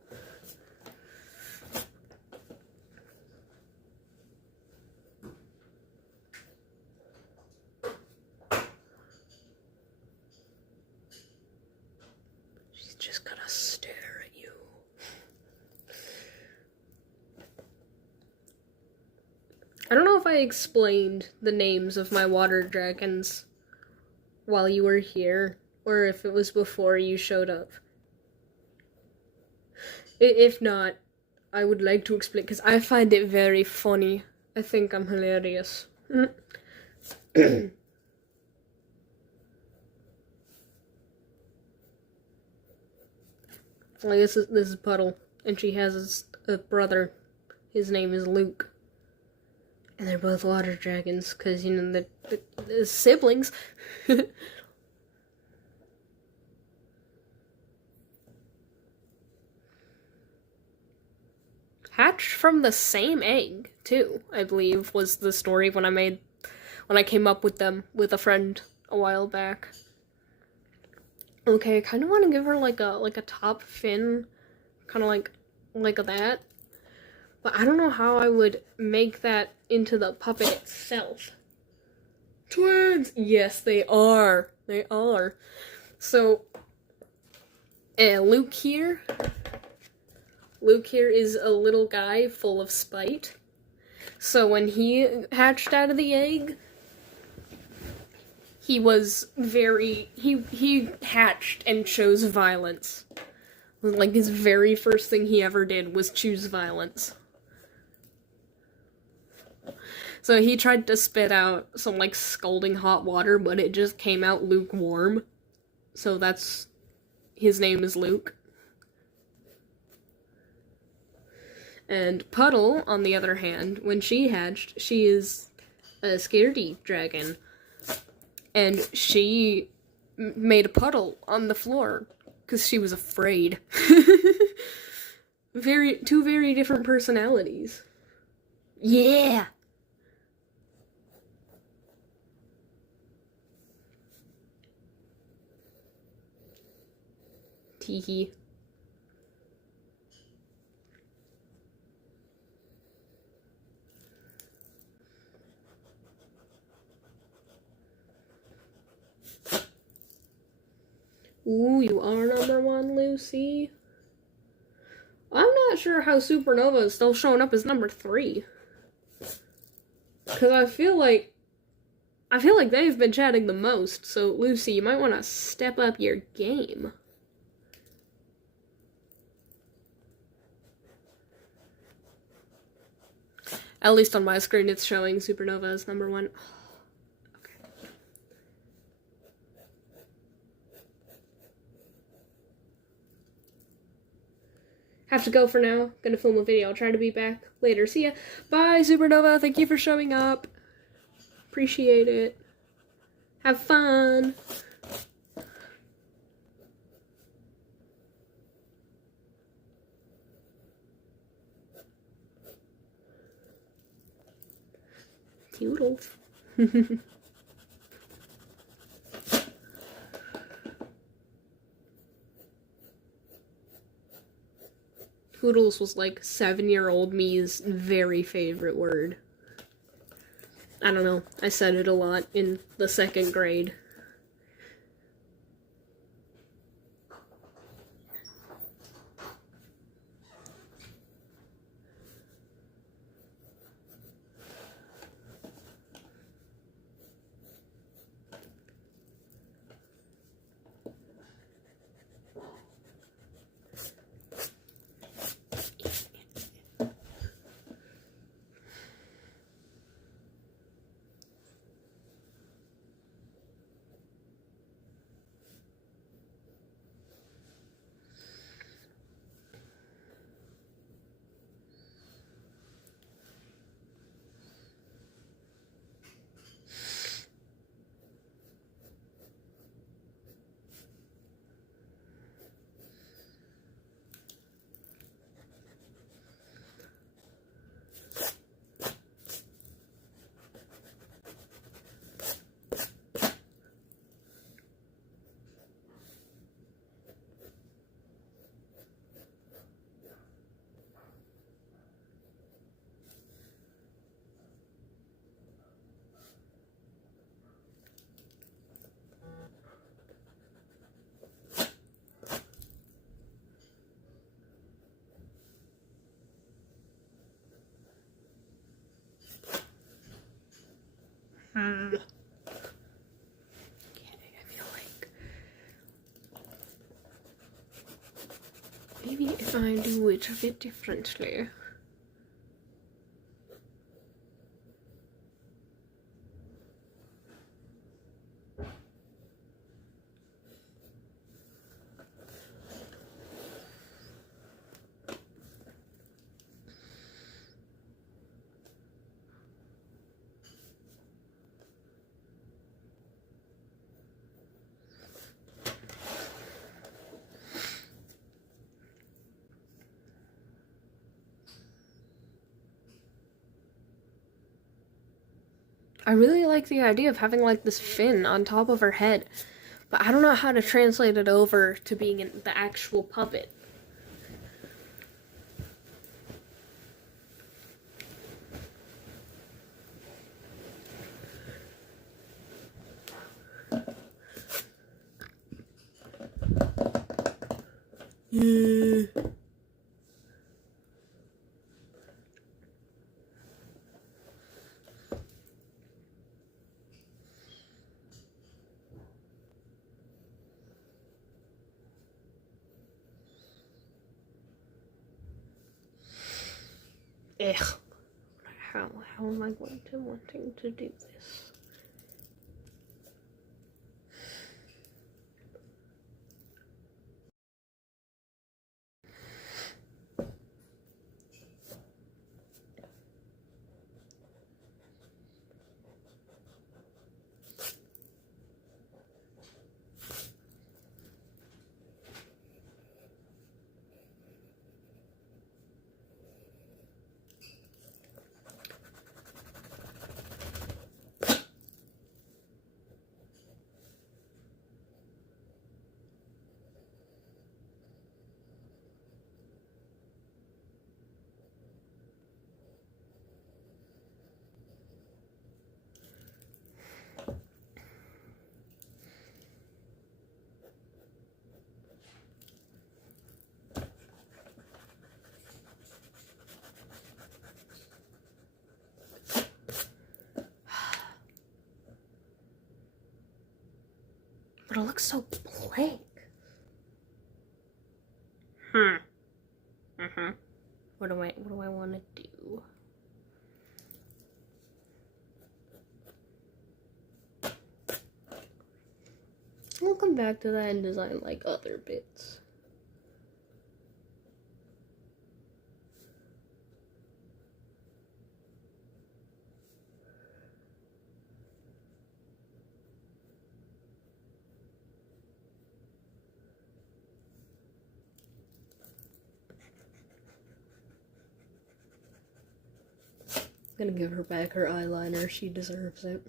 She's just gonna stare at you. I explained the names of my water dragons while you were here, or if it was before you showed up. If not, I would like to explain, because I find it very funny. I think I'm hilarious. Like, this is Puddle, and she has a brother. His name is Luke. And they're both water dragons, because, you know, the siblings. Hatched from the same egg, too, I believe, was the story when I came up with them with a friend a while back. Okay, I kind of want to give her like a top fin, kind of like that. But I don't know how I would make that into the puppet itself. Twins! Yes, they are. They are. So, Luke here is a little guy full of spite. So when he hatched out of the egg, he hatched and chose violence. Like, his very first thing he ever did was choose violence. So he tried to spit out some, like, scalding hot water, but it just came out lukewarm. So his name is Luke. And Puddle, on the other hand, when she hatched, she is a scaredy dragon. And she made a puddle on the floor because she was afraid. Two very different personalities. Yeah! Teehee. Ooh, you are number one, Lucy. I'm not sure how Supernova is still showing up as number 3. Because I feel like they've been chatting the most, so Lucy, you might want to step up your game. At least on my screen, it's showing Supernova as number 1. Have to go for now. Gonna film a video. I'll try to be back later. See ya. Bye, Supernova. Thank you for showing up. Appreciate it. Have fun. Toodles. Poodles was like 7-year-old me's very favorite word. I don't know, I said it a lot in the 2nd grade. Okay, I feel like maybe if I do it a bit differently. I really like the idea of having like this fin on top of her head, but I don't know how to translate it over to being the actual puppet. Ugh. How am I going to wanting to do this? But it looks so blank. What do I want to do? We'll come back to that and design like other bits. I'm gonna give her back her eyeliner. She deserves it.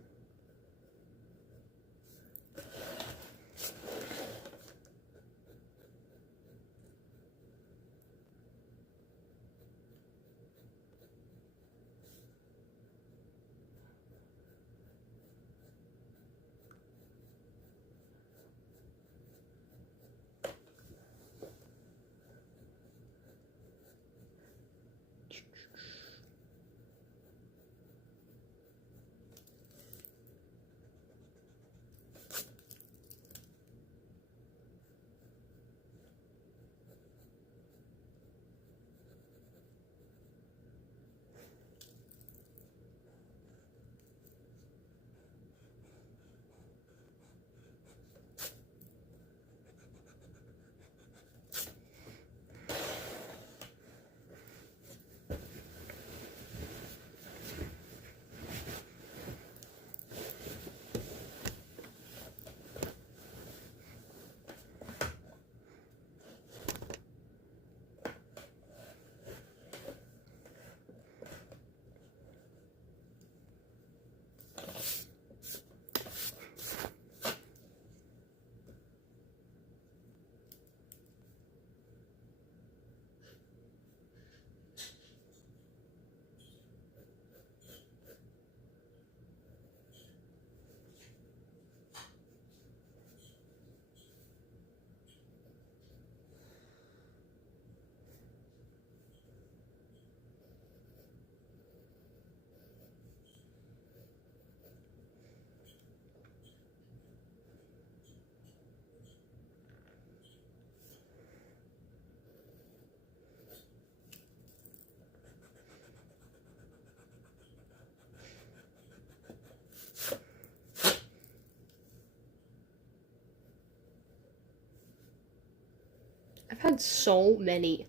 I've had so many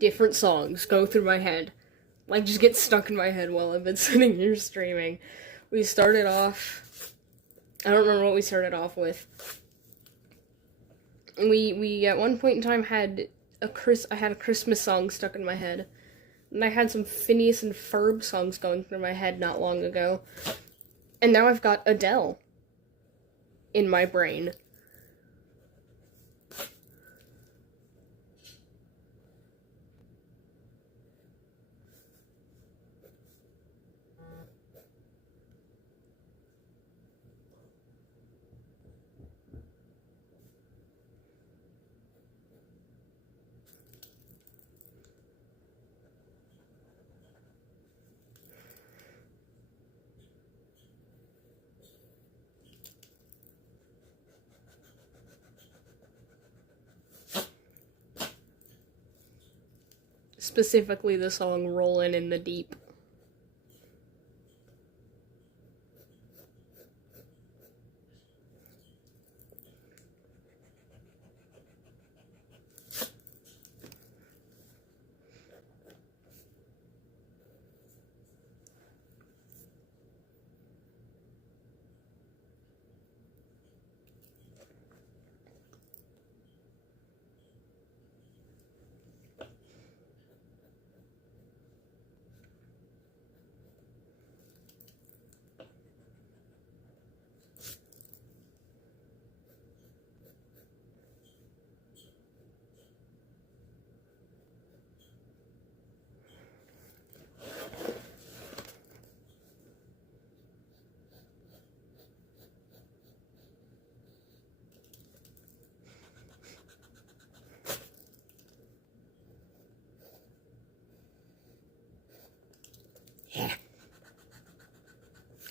different songs go through my head. Like, just get stuck in my head while I've been sitting here streaming. We started off... I don't remember what we started off with. We at one point in time had I had a Christmas song stuck in my head. And I had some Phineas and Ferb songs going through my head not long ago. And now I've got Adele in my brain. Specifically the song Rollin' in the Deep.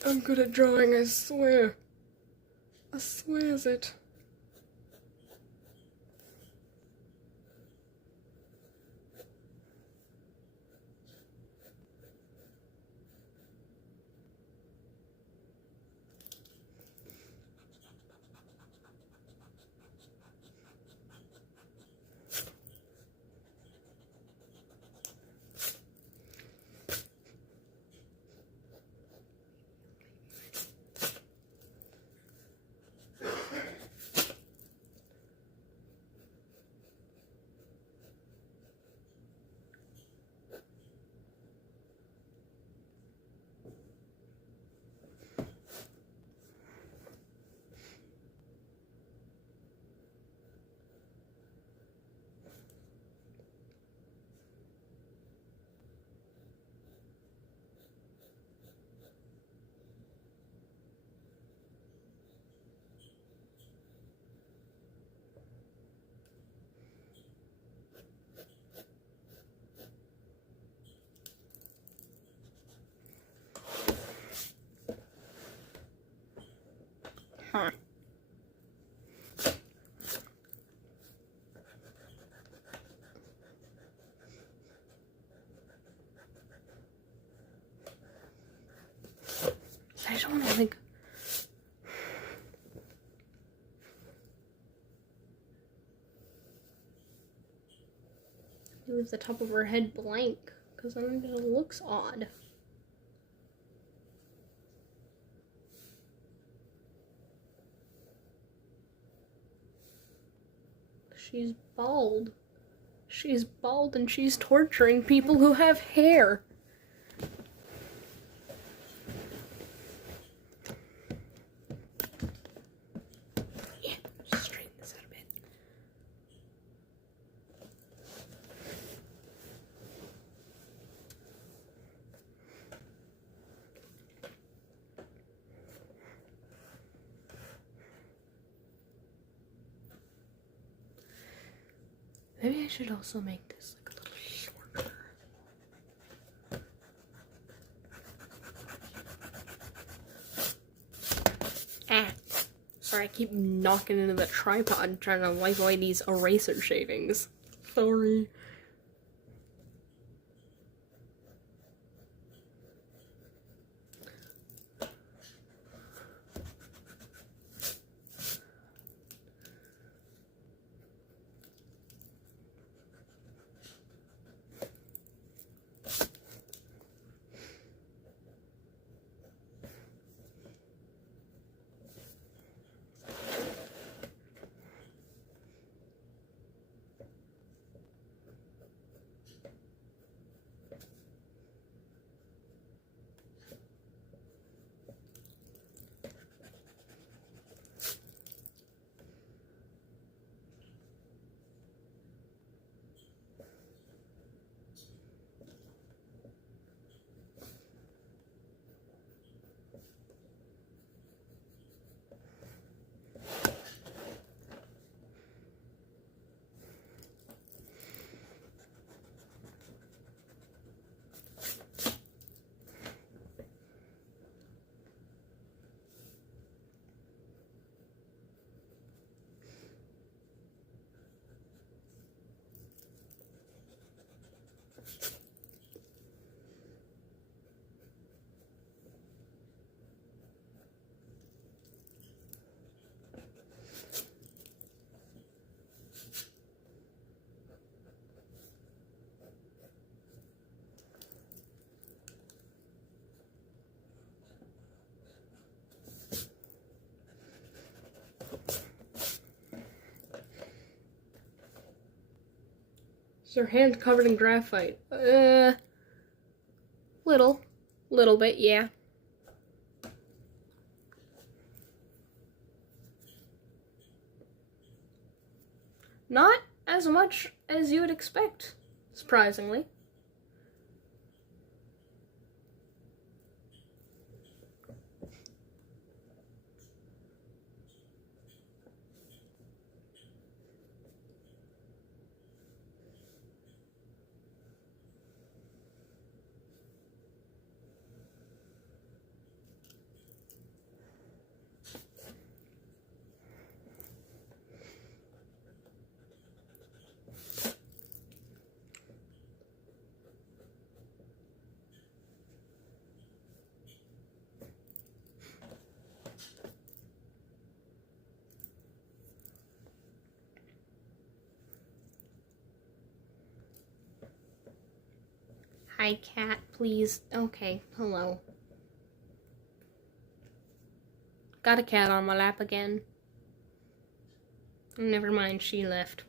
I'm good at drawing, I swear. I swears it. Huh. I just want to like... leave the top of her head blank, because then it just looks odd. She's bald. She's bald and she's torturing people who have hair. Yeah, just straighten this out a bit. Maybe I should also make this like a little shorter. Sorry, I keep knocking into the tripod trying to wipe away these eraser shavings. Sorry. Is her hand covered in graphite? Little bit, yeah. Not as much as you would expect, surprisingly. Hi, cat, please. Okay, hello. Got a cat on my lap again. Never mind, she left.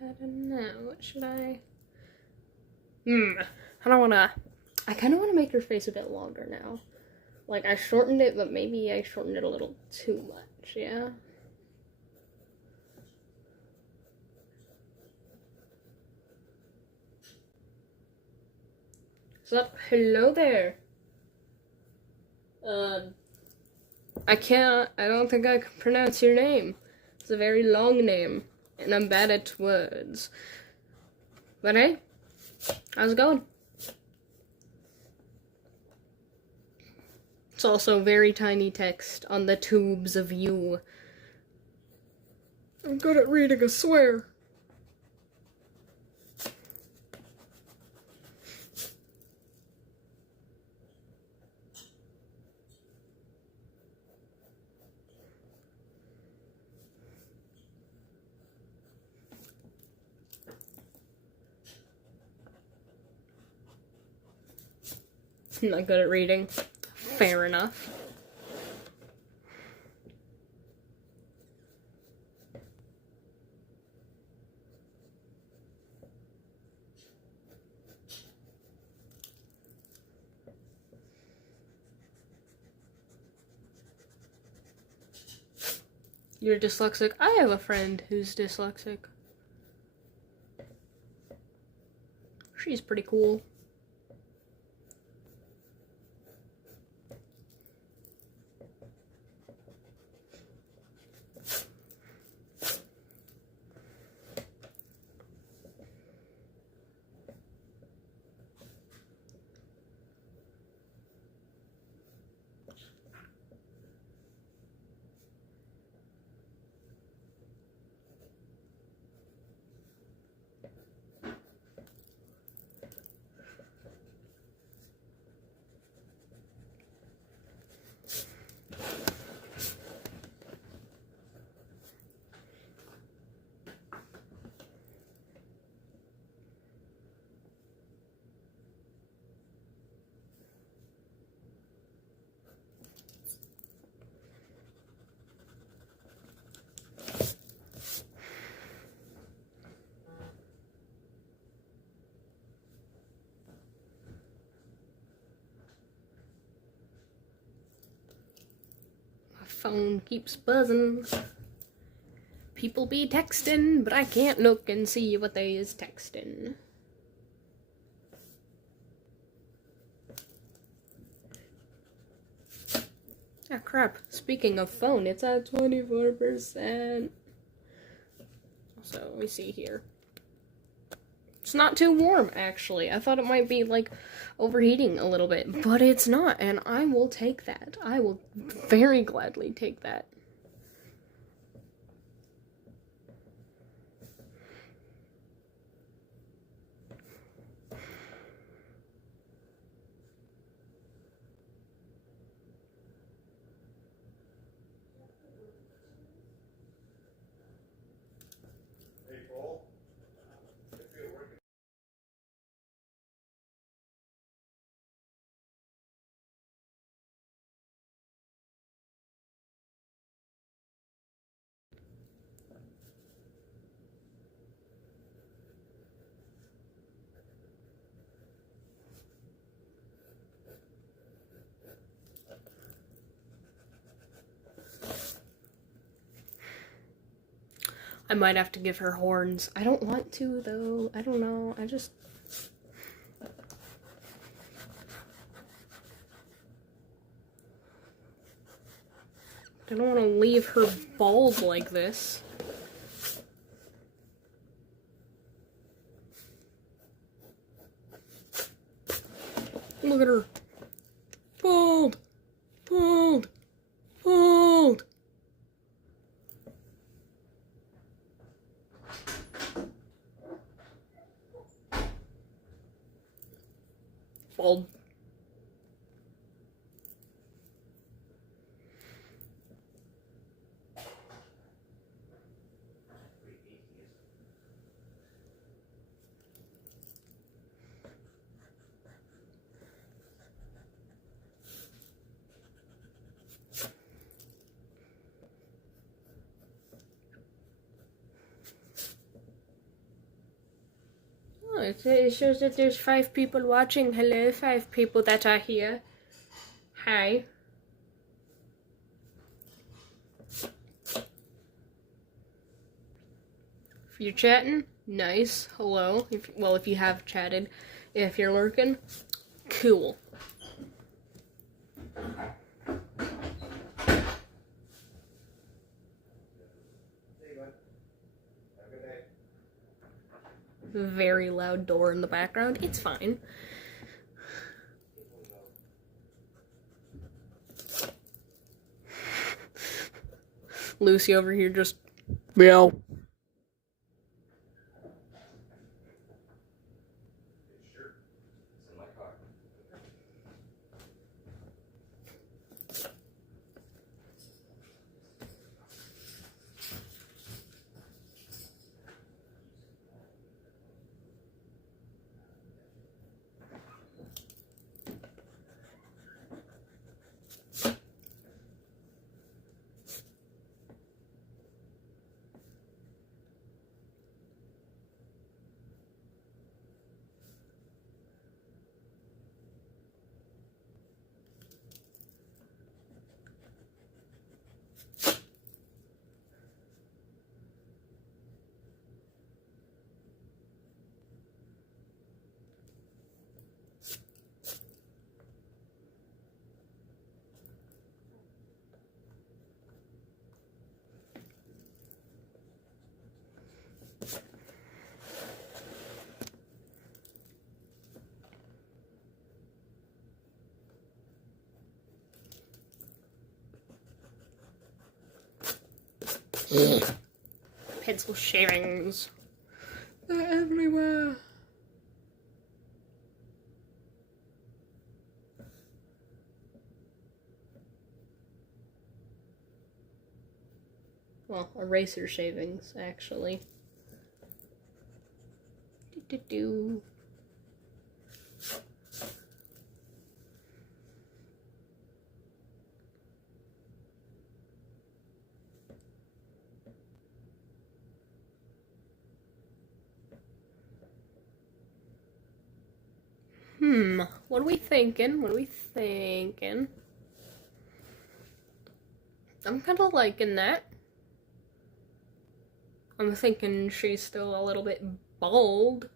I don't know. What should I? I don't wanna. I kind of want to make her face a bit longer now. Like, I shortened it, but maybe I shortened it a little too much, yeah? So, hello there. I don't think I can pronounce your name. It's a very long name, and I'm bad at words. But hey, how's it going? It's also very tiny text on the tubes of you. I'm good at reading, I swear. I'm not good at reading. Fair enough. You're dyslexic? I have a friend who's dyslexic. She's pretty cool. Phone keeps buzzing. People be texting, but I can't look and see what they is texting. Ah, crap. Speaking of phone, it's at 24%. So, let me see here. It's not too warm, actually. I thought it might be, like, overheating a little bit, but it's not, and I will take that. I will very gladly take that. I might have to give her horns. I don't want to, though. I don't know. I don't want to leave her bald like this. Look at her. Bald. Bald. Bald. Bald. Oh, it shows that there's 5 people watching. Hello, 5 people that are here. Hi. If you're chatting, nice. Hello. If you have chatted. If you're lurking, cool. Very loud door in the background. It's fine. Lucy over here just meow. Pencil shavings. They're everywhere. Well, eraser shavings, actually. Do-do-do. What are we thinking? What are we thinking? I'm kind of liking that. I'm thinking she's still a little bit bald.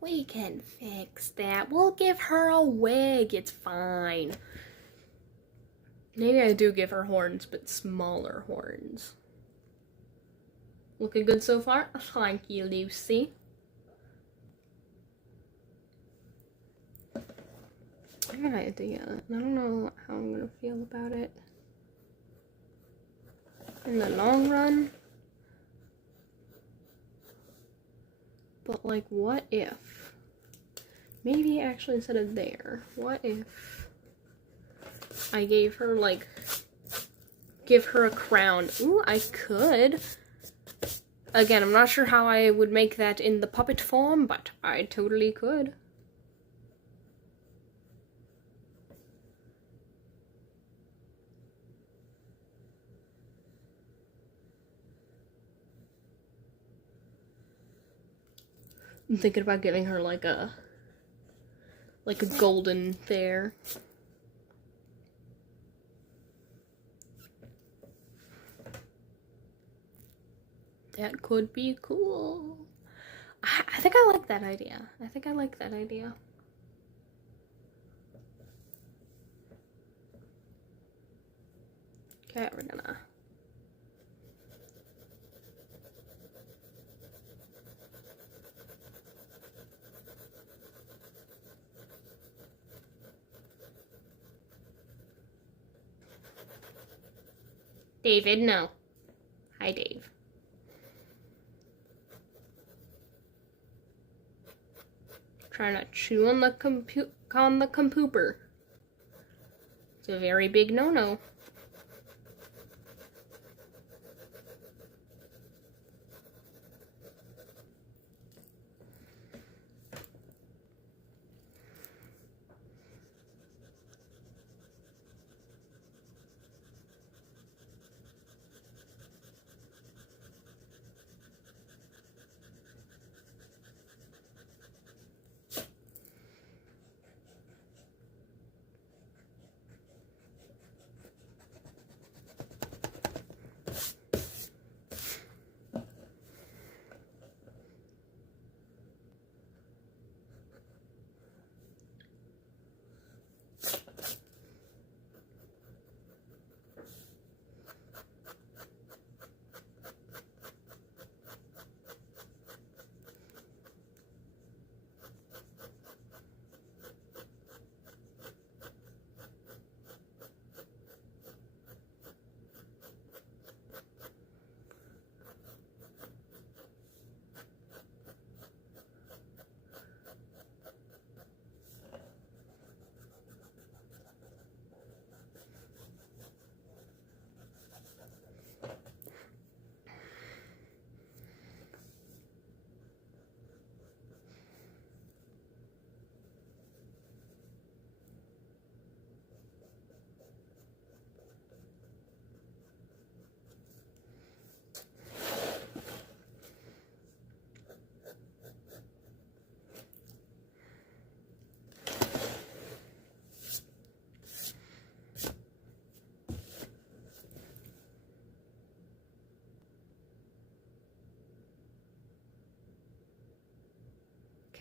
We can fix that. We'll give her a wig. It's fine. Maybe I do give her horns, but smaller horns. Looking good so far? Thank you, Lucy. I got an idea. I don't know how I'm gonna feel about it in the long run. But, like, what if? Maybe actually instead of there, what if I gave her, like, give her a crown? Ooh, I could. Again, I'm not sure how I would make that in the puppet form, but I totally could. I'm thinking about giving her like a golden there. That could be cool. I think I like that idea. I think I like that idea. Okay, we're gonna... David, no. Hi, Dave. Trying to chew on the compooper. It's a very big no-no.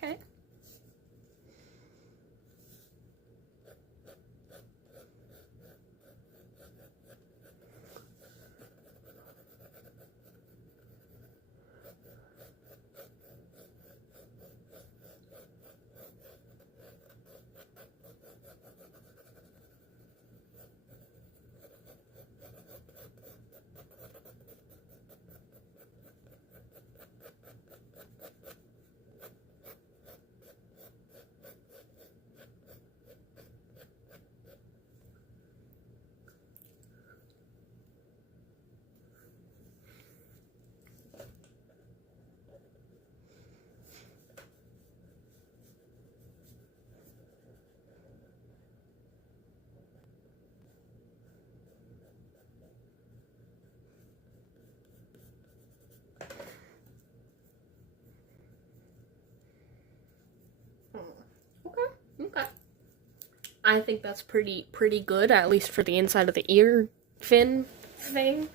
Okay. Okay. I think that's pretty good, at least for the inside of the ear fin thing.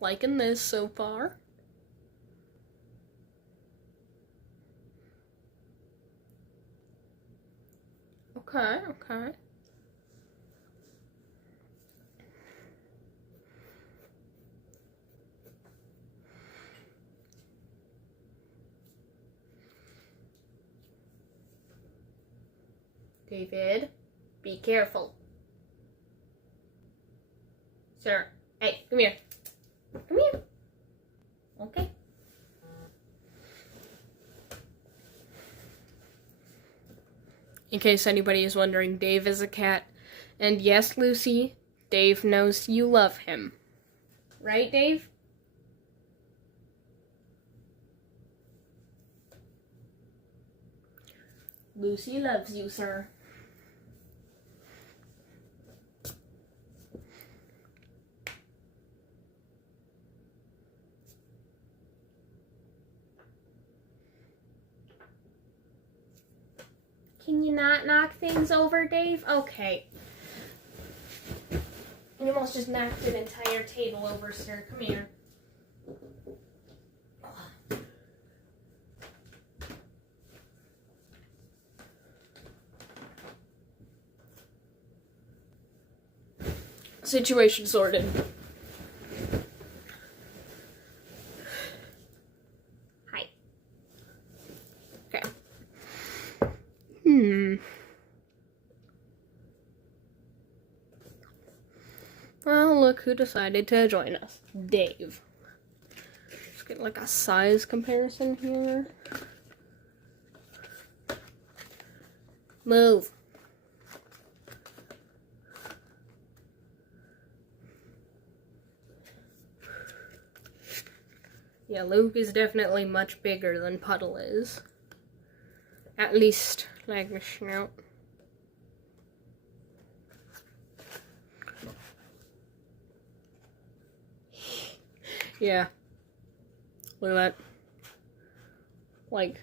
Liking this so far. Okay. David, be careful. Sir, hey, come here. Come here. Okay. In case anybody is wondering, Dave is a cat. And yes, Lucy, Dave knows you love him. Right, Dave? Lucy loves you, sir. Can you not knock things over, Dave? Okay. You almost just knocked an entire table over, sir. Come here. Situation sorted. Hi. Okay. Well, look who decided to join us. Dave. Let's get like a size comparison here. Move. Yeah, Luke is definitely much bigger than Puddle is. At least, like the snout. Yeah. Look at that. Like,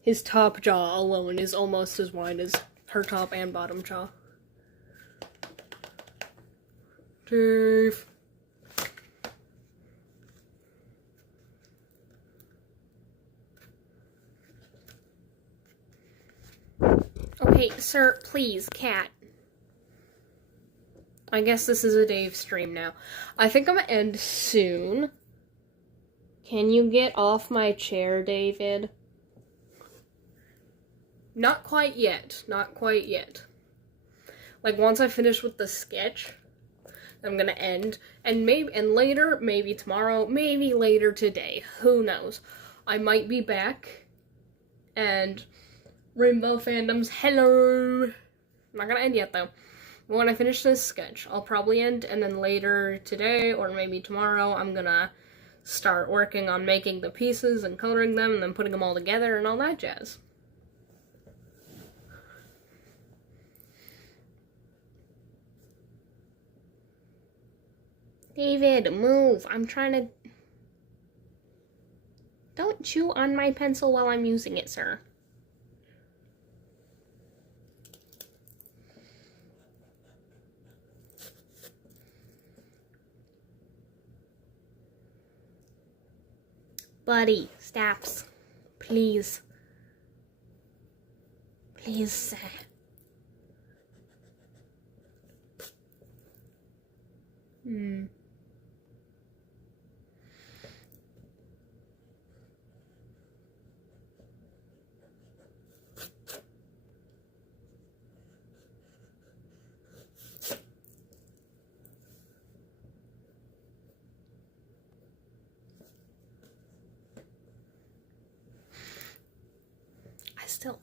his top jaw alone is almost as wide as her top and bottom jaw. Dave. Okay, sir, please, cat. I guess this is a Dave stream now. I think I'm gonna end soon. Can you get off my chair, David? Not quite yet. Not quite yet. Like, once I finish with the sketch, I'm gonna end. And later, maybe tomorrow, maybe later today. Who knows? I might be back. And Rainbow Fandoms, hello! I'm not gonna end yet, though. When I finish this sketch, I'll probably end, and then later today, or maybe tomorrow, I'm gonna start working on making the pieces and coloring them, and then putting them all together and all that jazz. David, move! I'm trying to... Don't chew on my pencil while I'm using it, sir. Buddy, stops. Please. Please.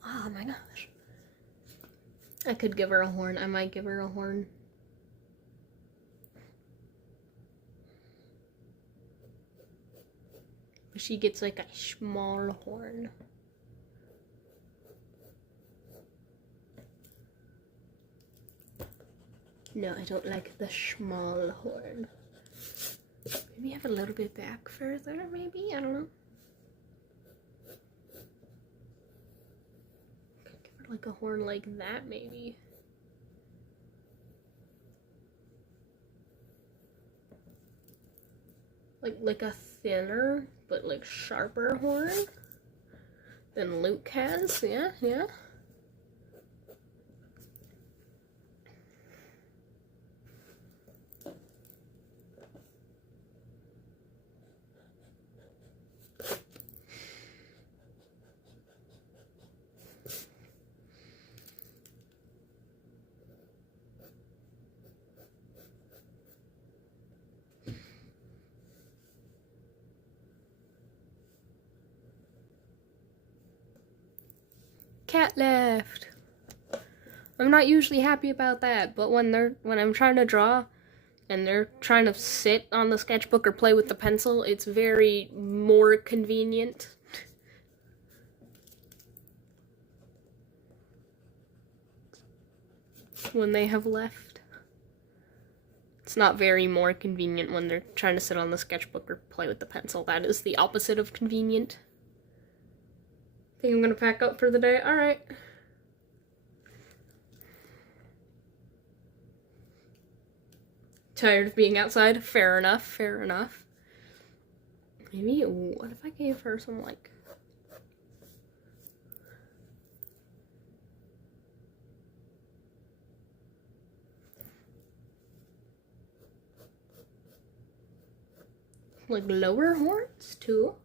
Oh my gosh. I could give her a horn. I might give her a horn. She gets like a small horn. No, I don't like the small horn. Maybe have a little bit back further, maybe? I don't know. Like a horn like that, maybe. Like a thinner, but like sharper horn than Luke has. Yeah, yeah. Cat left. I'm not usually happy about that, but when I'm trying to draw and they're trying to sit on the sketchbook or play with the pencil, it's very more convenient. When they have left. It's not very more convenient when they're trying to sit on the sketchbook or play with the pencil. That is the opposite of convenient. Think I'm gonna pack up for the day? Alright. tired of being outside. Fair enough, fair enough. Maybe, what if I gave her some, like... like lower horns too?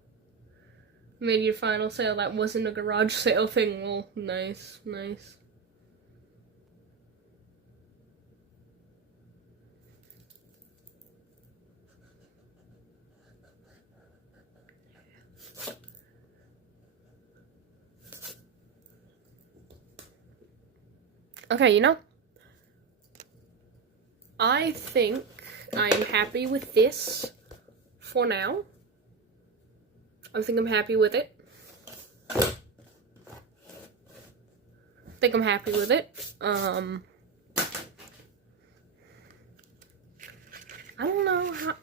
Made your final sale. That wasn't a garage sale thing. Well, nice, nice. Okay, you know, I think I'm happy with this for now. I think I'm happy with it. I think I'm happy with it. I don't know how...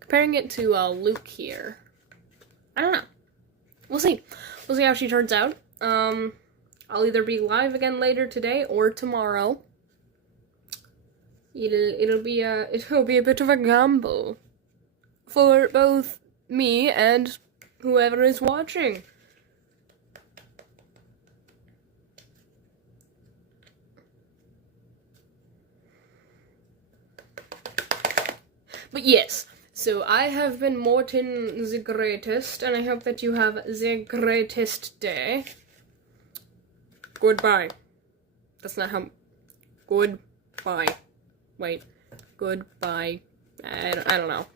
Comparing it to Luke here. I don't know. We'll see. We'll see how she turns out. I'll either be live again later today or tomorrow. It'll be a bit of a gamble for both me and whoever is watching. But yes, so I have been Mortin the greatest, and I hope that you have the greatest day. Goodbye. That's not how... Goodbye. Wait. Goodbye. I don't know.